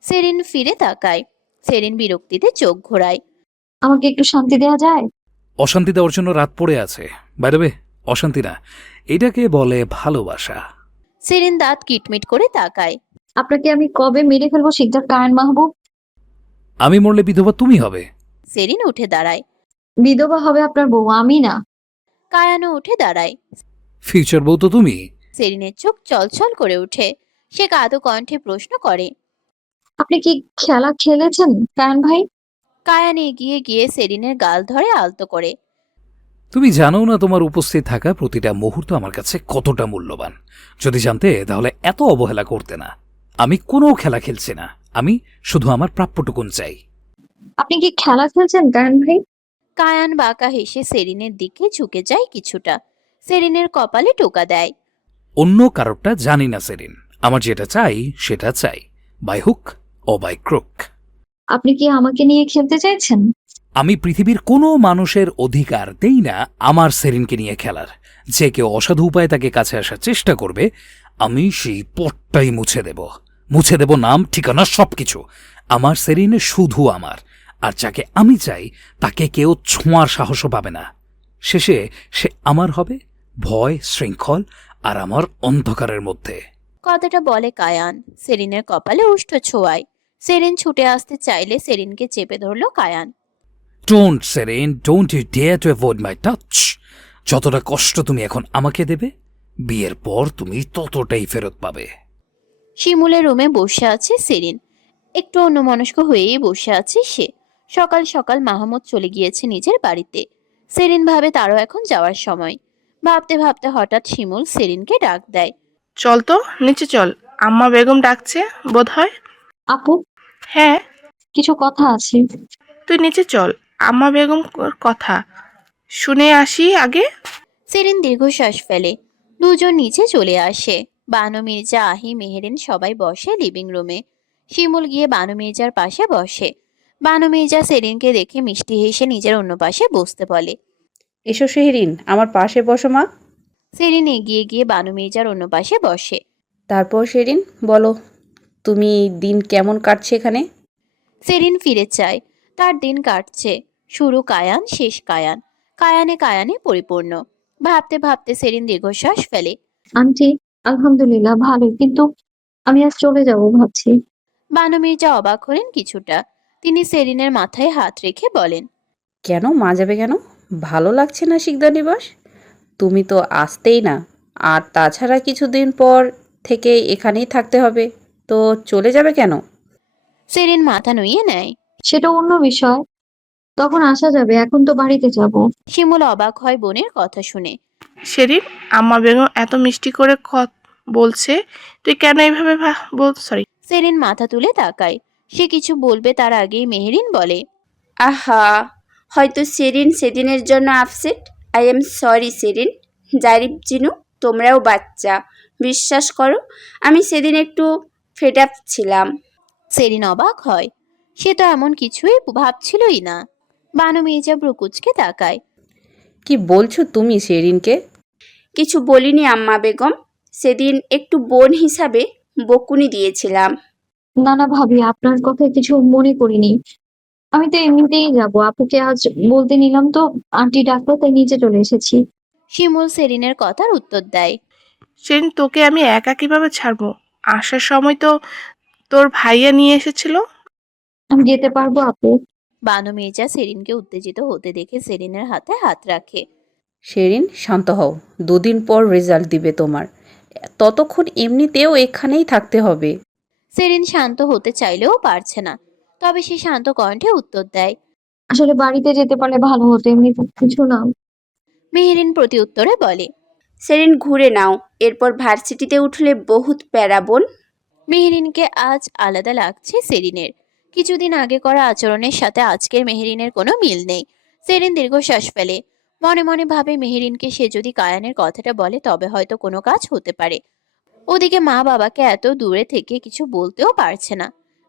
সেরিন ফিরে তাকায়। সেরিন বিরক্তিতে চোখ ঘোরায়। আমাকে একটু শান্তি দেওয়া যায়? অশান্তি দেওয়ার জন্য রাত পড়ে আছে। বাই দ্য ওয়ে, অশান্তি না, এটাকে বলে ভালোবাসা। সেরিন দাঁত কিটমিট করে তাকায়। আপনাকে আমি কবে মেরে ফেলবো শিকদার কায়েন মাহবুব? আমি মরলে বিধবা তুমি হবে। সেরিন উঠে দাঁড়ায়। বিধবা হবে আপনার বউ, আমি না। কায়ানও উঠে দাঁড়ায়। ফিউচার বউ তো তুমি। সেরিনের চোখ চলচল করে ওঠে। সে কাঁদো কণ্ঠে প্রশ্ন করে। আপনি কি খেলা খেলেছেন কায়েন ভাই? কায়ান এগিয়ে গিয়ে সেরিনের গাল ধরে আলতো করে। তুমি জানো না তোমার উপস্থিত থাকা প্রতিটা মুহূর্ত আমার কাছে কতটা মূল্যবান। যদি জানতে তাহলে এত অবহেলা করতে না। আমি কোনো খেলা খেলছি না, আমি শুধু আমার প্রাপ্যটুকুন চাই। আপনি কি খেলা খেলছেন কায়েন ভাই? কায়ান বাঁকা হেসে সেরিনের দিকে ঝুঁকে যায় কিছুটা। সেরিনের কপালে টোকা দেয়। অন্য কারোরটা জানি না সেরিন, আমার যেটা চাই সেটা চাই, by hook or by crook. আপনি কি আমাকে নিয়ে খেলতে চাইছেন? আমি পৃথিবীর কোনো মানুষের অধিকার দেই না আমার সেরিনকে নিয়ে খেলার। যে কেউ অসাধু উপায়ে তাকে কাছে আসার চেষ্টা করবে, আমি সেই পথটাই মুছে দেব নাম, ঠিকানা, সবকিছু। আমার সেরিন শুধু আমার, আর যাকে আমি চাই তাকে কেউ ছোঁয়ার সাহসও পাবে না। শেষে সে আমার হবে, ভয়, শৃঙ্খল আর আমার অন্ধকারের মধ্যে। কথাটা বলে কায়ান। সেরিনের কপালে উষ্ঠ ছোঁয়ায়। সেরিন ছুটে আসতে চাইলে সেরিনকে চেপে ধরলো Kayan. Don't Serin, don't you dare to avoid my touch. যতটা কষ্ট তুমি এখন আমাকে দেবে, বিয়ের পর তুমি ততটাই ফেরত পাবে। শিমুলের রুমে বসে আছে সেরিন। একটু অন্যমনস্ক হয়েই বসে আছে সে। সকাল সকাল মাহমুদ চলে গিয়েছে নিজের বাড়িতে। সেরিন ভাবে তারও এখন যাওয়ার সময়। ভাবতে ভাবতে হঠাৎ শিমুল সেরিনকে ডাক দেয়। চল তো, নিচে চল, আম্মা বেগম ডাকছে বোধ হয়। আপু, হ্যাঁ, কিছু কথা আছে। তুই নিচে চল, আম্মা বেগম কথা শুনে আসি আগে। সেরিন দীর্ঘশ্বাস ফেলে। দুজন নিচে চলে আসে। বানু মির্জা, আহি, মেহেরিন সবাই বসে লিভিং রুমে। শিমুল গিয়ে বানু মির্জার পাশে বসে। বানু মির্জা সেরিনকে দেখে মিষ্টি হেসে নিজের অন্য পাশে বসতে বলে। এসো শেহরিন, আমার পাশে বসো মা। সেরিন এগিয়ে গিয়ে বানু মির্জার অন্য পাশে বসে। তারপর শেহরিন বলো, তুমি দিন কেমন কাটছে এখানে? সেরিন ফিরে চায়। তার দিন কাটছে। শুরু কায়ান, শেষ কায়ান। কায়ানে কায়ানে পরিপূর্ণ। ভাবতে ভাবতে সেরিন দীর্ঘশ্বাস ফেলে। আন্টি, আলহামদুলিল্লাহ ভালোই, কিন্তু আমি আজ চলে যাব ভাবছি। বানু মির্জা অবাক হলেন কিছুটা। তিনি সেরিনের মাথায় হাত রেখে বলেন। কেন মা যাবে কেন? ভালো লাগছে না শিকদার নিবাস? তুমি তো আসতেই না। আর তাছাড়া কিছুদিন পর থেকে এখানেই থাকতে হবে, তো চলে যাবে কেন? সেরিন মাথা নুইয়ে নেয়। সেটা অন্য বিষয়, তখন আসা যাবে, এখন তো বাড়িতে যাব। শিমুল অবাক হয় বোনের কথা শুনে। শেরিন, আম্মা বেগম এত মিষ্টি করে বলছে, তুই কেন এইভাবে সরি। সেরিন মাথা তুলে তাকায়। সে কিছু বলবে তার আগেই মেহেরিন বলে। আহা, হয়তো সেরিন সেদিনের জন্য upset. I am sorry Serin. Zarif, Jinu, তোমরাও বাচ্চা। বিশ্বাস করো, আমি সেদিন একটু ফেড আপ ছিলাম। সেরিন অবাক হয়। সে তো এমন কিছুই ভাবছিলই না। বানু মির্জা ব্রুকুচকে তাকায়। কি বলছো তুমি শেহরিনকে? কিছু বলিনি আম্মা বেগম, সেদিন একটু বোন হিসাবে বকুনি দিয়েছিলাম। না না ভাবি, আপনার কথায় কিছু মনে করিনি। আমি তো এমনিতেই যাব, আপুকে আজ বলতে নিলাম তো, আন্টি ডাকলো তাই নিচে চলে এসেছি। শিমুল সেরিনের কথার উত্তর দেয়। সেদিন তোকে আমি একা কিভাবে ছাড়বো? আসার সময় তো তোর ভাইয়া নিয়ে এসেছিল। আমি যেতে পারবো আপু? বানু মির্জা সেরিনকে উত্তেজিত হতে দেখে সেরিনের হাতে হাত রাখে। শেহরিন শান্ত হও, দুদিন পর রেজাল্ট দিবে তোমার, ততক্ষণ এমনিতেও এখানেই থাকতে হবে। সেরিন শান্ত হতে চাইলেও পারছে না। তবে সে শান্ত কণ্ঠে উত্তর দেয়। আসলে বাড়িতে যেতে পারলে ভালো হতো, এমনি কিছু না। মেহেরিন প্রতি উত্তরে বলে। সেদিন ঘুরে নাও, এরপর ভার্সিটিতে উঠলে বহুত প্যারা বোন। মেহেরিনকে আজ আলাদা লাগছে সেরিনের। কিছুদিন আগে করা আচরণের সাথে আজকের মেহেরিনের কোনো মিল নেই। সেরিন দীর্ঘশ্বাস ফেলে। মনে মনে ভাবে মেহেরিনকে সে যদি কায়ানের কথাটা বলে তবে হয়তো কোনো কাজ হতে পারে। ওদিকে মা বাবাকে এত দূরে থেকে কিছু বলতেও পারছে না।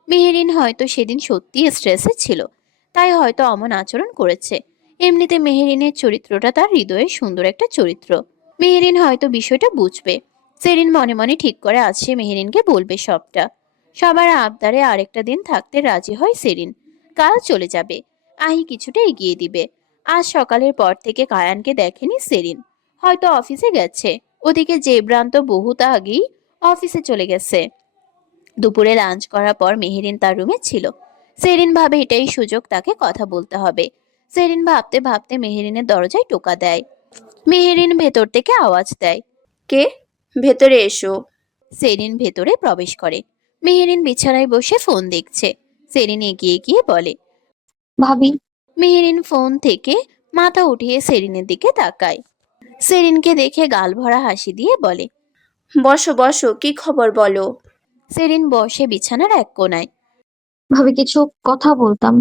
মেহেরিন হয়তো সেদিন সত্যি স্ট্রেসে ছিল, তাই হয়তো অমন আচরণ করেছে। এমনিতে মেহেরিনের চরিত্রটা তার হৃদয়ের সুন্দর একটা চরিত্র। মেহেরিন হয়তো বিষয়টা বুঝবে। সেরিন মনে মনে ঠিক করে আছে মেহেরিনকে বলবে সবটা। সবার আবদারে আরেকটা দিন থাকতে রাজি হয় সেরিন। কাল চলে যাবে। আহি কিছুটা এগিয়ে দিবে। আজ সকালের পর থেকে কায়ানকে দেখেনি সেরিন। হয়তো অফিসে গেছে। ওদিকে জেবরান তো বহুত আগেই অফিসে চলে গেছে। দুপুরে লাঞ্চ করার পর মেহেরিন তার রুমে ছিল। সেরিন ভাবে এটাই সুযোগ, তাকে কথা বলতে হবে। সেরিন ভাবতে ভাবতে মেহেরিনের দরজায় টোকা দেয়। মেহেরিন ভেতর থেকে আওয়াজ দেয়। কে? ভেতরে এসো। সেরিন ভেতরে প্রবেশ করে। মেহেরিন বিছানায় বসে ফোন দেখছে। সেরিন এগিয়ে গিয়ে বলে। ভাবি, মেহেরিন ফোন থেকে মাথা উঠিয়ে সেরিনের দিকে তাকায়। সেরিনকে দেখে গাল ভরা হাসি দিয়ে বলে। বসো বসো, কি খবর বলো। সেরিন বসে বিছানার এক কোনায়। ভাবি কিছু কথা বলতাম।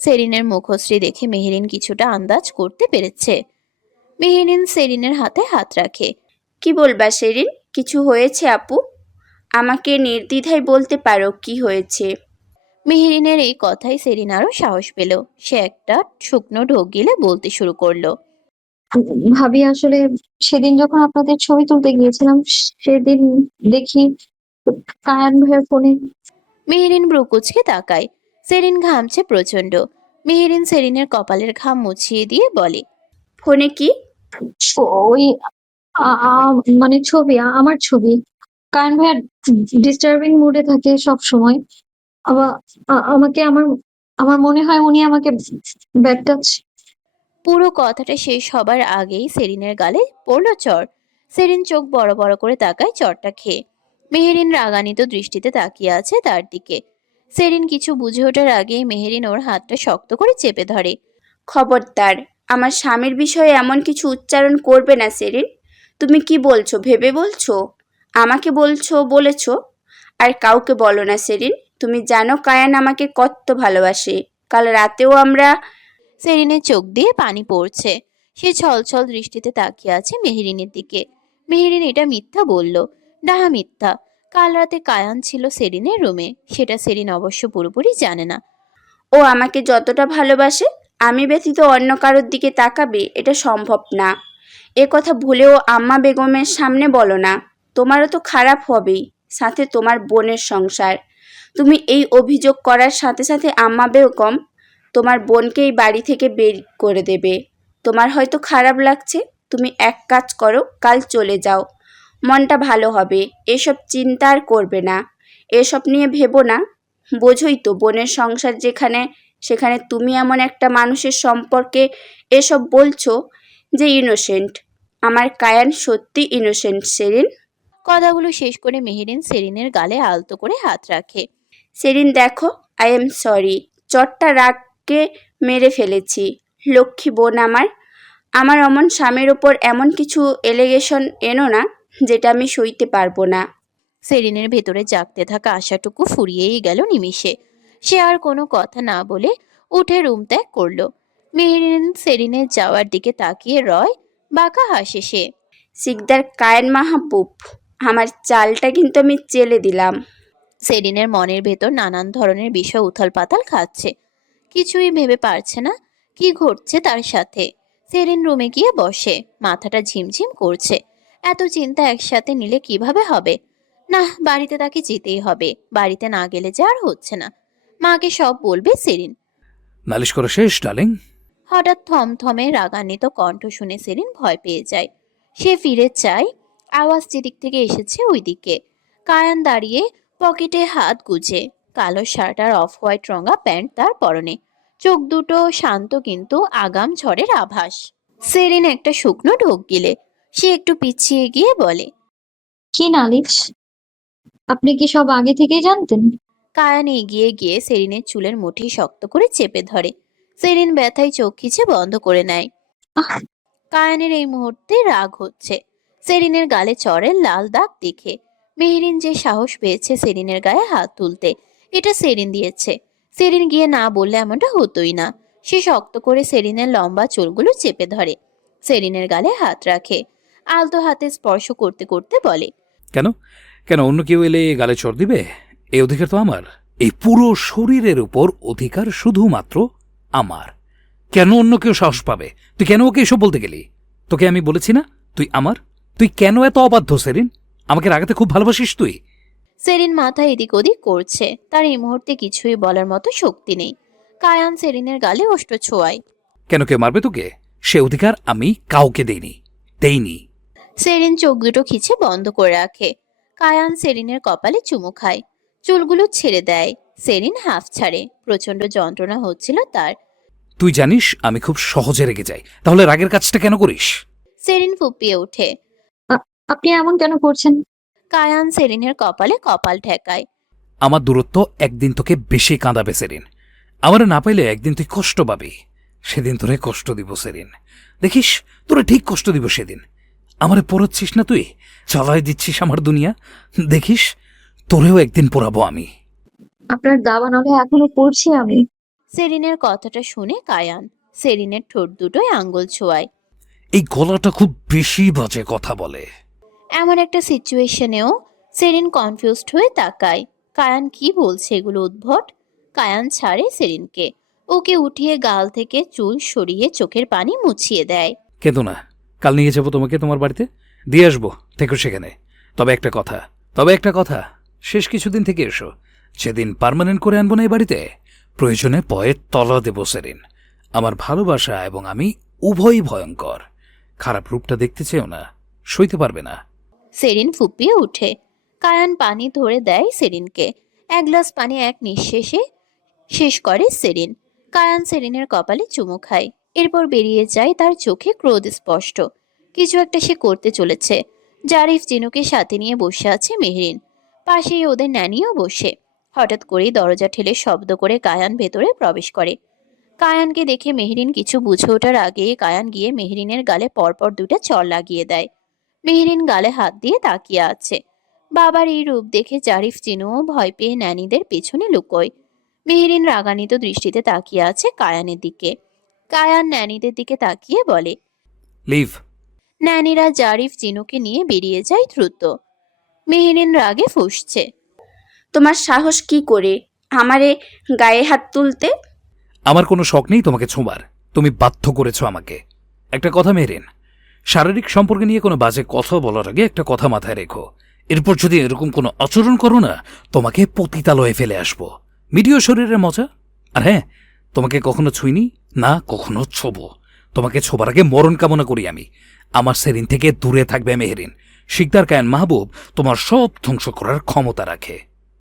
সেরিনের মুখশ্রী দেখে মেহেরিন কিছুটা আন্দাজ করতে পেরেছে। মেহেরিন সেরিনের হাতে হাত রাখে। কি বলবা সেরিন? কিছু হয়েছে আপু? আমাকে নির্দ্বিধায় বলতে পারো কি হয়েছে। মেহেরিনের এই কথায় সেরিন আরো সাহস পেল। সে একটা শুকনো ঢোক গিলে বলতে শুরু করলো। ভাবি আসলে সেদিন যখন আপনাদের ছবি তুলতে গিয়েছিলাম, সেদিন দেখি কায়ান ভাইয়ের ফোনে। মেহেরিন ব্রুকুচকে তাকায়। সেরিন ঘামছে প্রচন্ড। মেহেরিন সেরিনের কপালের ঘাম মুছিয়ে দিয়ে বলে। ফোনে কি? ওই মানে ছবি, আমার ছবি। কায়ান ভাইয়া ডিস্টার্বিং মুডে থাকে সব সময়। আবার আমাকে আমার আমার মনে হয় উনি আমাকে ব্যাড টাচ। পুরো কথাটা শেষ হবার আগেই সেরিনের গালে পড়লো চড়। সেরিন চোখ বড় বড় করে তাকায় চড়টা খেয়ে। মেহেরিন রাগান্বিত দৃষ্টিতে তাকিয়ে আছে তার দিকে। সেরিন কিছু বুঝে ওঠার আগেই মেহেরিন ওর হাতটা শক্ত করে চেপে ধরে। খবরদার, আমার স্বামীর বিষয়ে এমন কিছু উচ্চারণ করবে না সেরিন। তুমি কি বলছো ভেবে বলছো? আমাকে বলেছো আর কাউকে বলো না সেরিন। তুমি জানো কায়ান আমাকে কত ভালোবাসে। কাল রাতেও আমরা সেরিনের চোখ দিয়ে পানি পড়ছে। সে ছলছল দৃষ্টিতে তাকিয়ে আছে মেহেরিনের দিকে। মেহেরিন এটা মিথ্যা বলল, ডাহা মিথ্যা। কাল রাতে কায়ান ছিল সেরিনের রুমে, সেটা সেরিন অবশ্য পুরোপুরি জানে না। ও আমাকে যতটা ভালোবাসে আমি ব্যতীত অন্য কারোর দিকে তাকাবে এটা সম্ভব না। এ কথা ভুলেও আম্মা বেগমের সামনে বলো না। তোমারও তো খারাপ হবেই, সাথে তোমার বোনের সংসার। তুমি এই অভিযোগ করার সাথে সাথে আম্মা বেগম তোমার বোনকে এই বাড়ি থেকে বের করে দেবে। তোমার হয়তো খারাপ লাগছে, তুমি এক কাজ করো, কাল চলে যাও, মনটা ভালো হবে। এসব চিন্তা আর করবে না, এসব নিয়ে ভেবো না। বোঝোই তো বোনের সংসার যেখানে, সেখানে তুমি এমন একটা মানুষের সম্পর্কে এসব বলছো যে ইনোসেন্ট। আমার কায়ান সত্যি ইনোসেন্ট সেরিন। কথাগুলো শেষ করে মেহেরিন সেরিনের গালে আলতো করে হাত রাখে। সেরিন দেখো, আই এম সরি। চটটা রাগকে মেরে ফেলেছি। লক্ষ্মী বোন আমার। আমার অমন স্বামীর ওপর এমন কিছু এলিগেশন এনো না যেটা আমি সইতে পারবো না। সেরিনের ভেতরে জাগতে থাকা আশাটুকু ফুরিয়েই গেল নিমিষে। সে আর কোনো কথা না বলে উঠে রুম ত্যাগ করলো। মেহেরিন সেরিনের যাওয়ার দিকে তাকিয়ে রয় বাঁকা হাসে সে। সিকদার কায়েন মাহবুব, আমার চালটা কিন্তু আমি চেলে দিলাম। সেরিনের মনের ভেতর নানান ধরনের বিষয় উথাল পাতাল খাচ্ছে। কিছুই ভেবে পারছে না কি ঘটছে তার সাথে। সেরিন রুমে গিয়ে বসে, মাথাটা ঝিমঝিম করছে। এত চিন্তা একসাথে নিলে কিভাবে হবে? না, বাড়িতে তাকে যেতেই হবে। বাড়িতে না গেলে যে আর হচ্ছে না। মাকে সব বলবে সেরিন। নালিশ করা শেষ ডার্লিং? হঠাৎ থমথমে রাগান্বিত কণ্ঠ শুনে সেরিন ভয় পেয়ে যায়। সে ফিরে চায়, আওয়াজ যেদিক থেকে এসেছে ওই দিকে। কায়ান দাঁড়িয়ে, পকেটে হাত গুজে। কালো শার্ট আর অফ হোয়াইট রঙা প্যান্ট তার পরনে। চোখ দুটো শান্ত কিন্তু আগাম ঝড়ের আভাস। সেরিন একটা শুকনো ঢোক গিলে। সে একটু পিছিয়ে গিয়ে বলে, কি নালিশ? আপনি কি সব আগে থেকেই জানতেন? কায়ান এগিয়ে গিয়ে সেরিনের চুলের মুঠি শক্ত করে চেপে ধরে। সেরিন ব্যথায় চোখ খিচে বন্ধ করে নেয়। আহ! কায়ানের এই মুহূর্তে রাগ হচ্ছে সেরিনের গালে চড়ের লাল দাগ দেখে। মেহেরিন যে সাহস পেয়েছে সেরিনের গায়ে হাত তুলতে, এটা সেরিন দিয়েছে। সেরিন গিয়ে না বললে এমনটা হতোই না। সে শক্ত করে সেরিনের লম্বা চুলগুলো চেপে ধরে, সেরিনের গালে হাত রাখে। আলতো হাতে স্পর্শ করতে করতে বলে, কেন কেন অন্য কেউ এলে গালে চড় দিবে? এই অধিকার তো আমার। এই পুরো শরীরের উপর অধিকার শুধুমাত্র আমার। কেন অন্য কেউ সাহস পাবে? তুই কেন ওকে এসব বলতে গেলি? তোকে আমি বলেছি না তুই আমার? তুই কেন এত অবাধ্য সেরিন? আমাকে রাগাতে খুব ভালোবাসিস তুই? সেরিন মাথা এদিক ওদিক করছে। তার এই মুহূর্তে কিছুই বলার মতো শক্তি নেই। কায়ান সেরিনের গালে ওষ্ঠ ছোঁয়ায়। কেন কেউ মারবে তোকে? সে অধিকার আমি কাউকে দেইনি। সেরিন চোখ দুটো খিচে বন্ধ করে রাখে। কায়ান সেরিনের কপালে চুমু খায়, চুলগুলো ছেড়ে দেয়। সেরিন হাফ ছাড়ে, প্রচন্ড যন্ত্রণা হচ্ছিল তার। তুই জানিস আমি খুব সহজে রেগে যাই, তাহলে রাগের কাজটা কেন করিস? সেরিন ফুপিয়ে ওঠে। আপনি এমন কেন করছেন? কায়ান সেরিনের কপালে কপাল ঠেকায়। আমার দূরত্ব একদিন তোকে বেশি কাঁদাবে সেরিন। আমার না পাইলে একদিন তুই কষ্ট পাবি। সেদিন তোরে কষ্ট দিব সেরিন, দেখিস তোরে ঠিক কষ্ট দিব সেদিন। আমারে পড়াচ্ছিস না তুই, চালাই দিচ্ছিস আমার দুনিয়া, দেখিস তোরেও একদিন পড়াবো আমি। আপনার দাবানলে এখনো পড়ছি আমি। সেরিনের কথাটা শুনে কায়ান সেরিনের ঠোঁট দুটোয় আঙ্গুল ছোঁয়ায়। এই গলাটা খুব বেশি বাজে কথা বলে। এমন একটা সিচুয়েশনেও সেরিন কনফিউজড হয়ে তাকায়। কায়ান কি বলছে এগুলো উদ্ভট। কায়ান ছাড়ে সেরিনকে, ওকে উঠিয়ে গাল থেকে চুল সরিয়ে চোখের পানি মুছিয়ে দেয়। কেঁদো না, কাল নিয়ে যাবো তোমাকে তোমার বাড়িতে, দিয়ে আসবো, থেকো সেখানে। তবে একটা কথা, শেষ কিছুদিন থেকে এসো। সেদিন পার্মানেন্ট করে আনবো না এই বাড়িতে, প্রয়োজনে পয়ের তলা দেব সেরিন। আমার ভালোবাসা এবং আমি উভয়ই ভয়ঙ্কর। খারাপ রূপটা দেখতে চেয়েও না, সইতে পারবে না। সেরিন ফুপিয়ে উঠে। কায়ান পানি ধরে দেয় সেরিনকে। এক গ্লাস পানি এক নিঃশেষে শেষ করে সেরিন। কায়ান সেরিনের কপালে চুমু খায়। এরপর বেরিয়ে যায়, তার চোখে ক্রোধ স্পষ্ট। কিছু একটা সে করতে চলেছে। জারিফ জিনুকে সাথে নিয়ে বসে আছে মেহরিন, পাশেই ওদের ন্যানিও বসে। হঠাৎ করেই দরজা ঠেলে শব্দ করে কায়ান ভেতরে প্রবেশ করে। কায়ানকে দেখে মেহরিন কিছু বুঝে ওঠার আগে কায়ান গিয়ে মেহরিনের গালে পরপর 2টা চড় লাগিয়ে দেয়। মেহরিন গালে হাত দিয়ে তাকিয়ে আছে। বাবার এই রূপ দেখে জারিফ চিনুও ভয় পেয়ে ন্যানিদের পেছনে লুকোয়। মেহরিন রাগান্বিত দৃষ্টিতে তাকিয়ে আছে কায়ানের দিকে। কায়ান ন্যানিদের দিকে তাকিয়ে বলে, লিভ। ন্যানিরা জারিফ চিনুকে নিয়ে বেরিয়ে যায় দ্রুত। মেহরিন রাগে ফুঁসছে। তোমার সাহস কি করে আমারে গায়ে হাত তুলতে? আমার কোনো শখ নেই তোমাকে ছোঁবার, তুমি বাধ্য করেছো আমাকে। একটা কথা মেহরিন, শারীরিক সম্পর্কে নিয়ে কোনো বাজে কথা বলার আগে একটা কথা মাথায় রেখো, এরপর যদি এরকম কোনো আচরণ করো না, তোমাকে পতিতালয়ে ফেলে আসবো। মিডিয় শরীরের মজা। আর হ্যাঁ, তোমাকে কখনো ছুঁইনি, না কখনো ছোবো। তোমাকে ছোবার আগে মরণ কামনা করি আমি। আমার সেরিন থেকে দূরে থাকবে মেহরিন। শিকদার কায়ান মাহবুব তোমার সব ধ্বংস করার ক্ষমতা রাখে।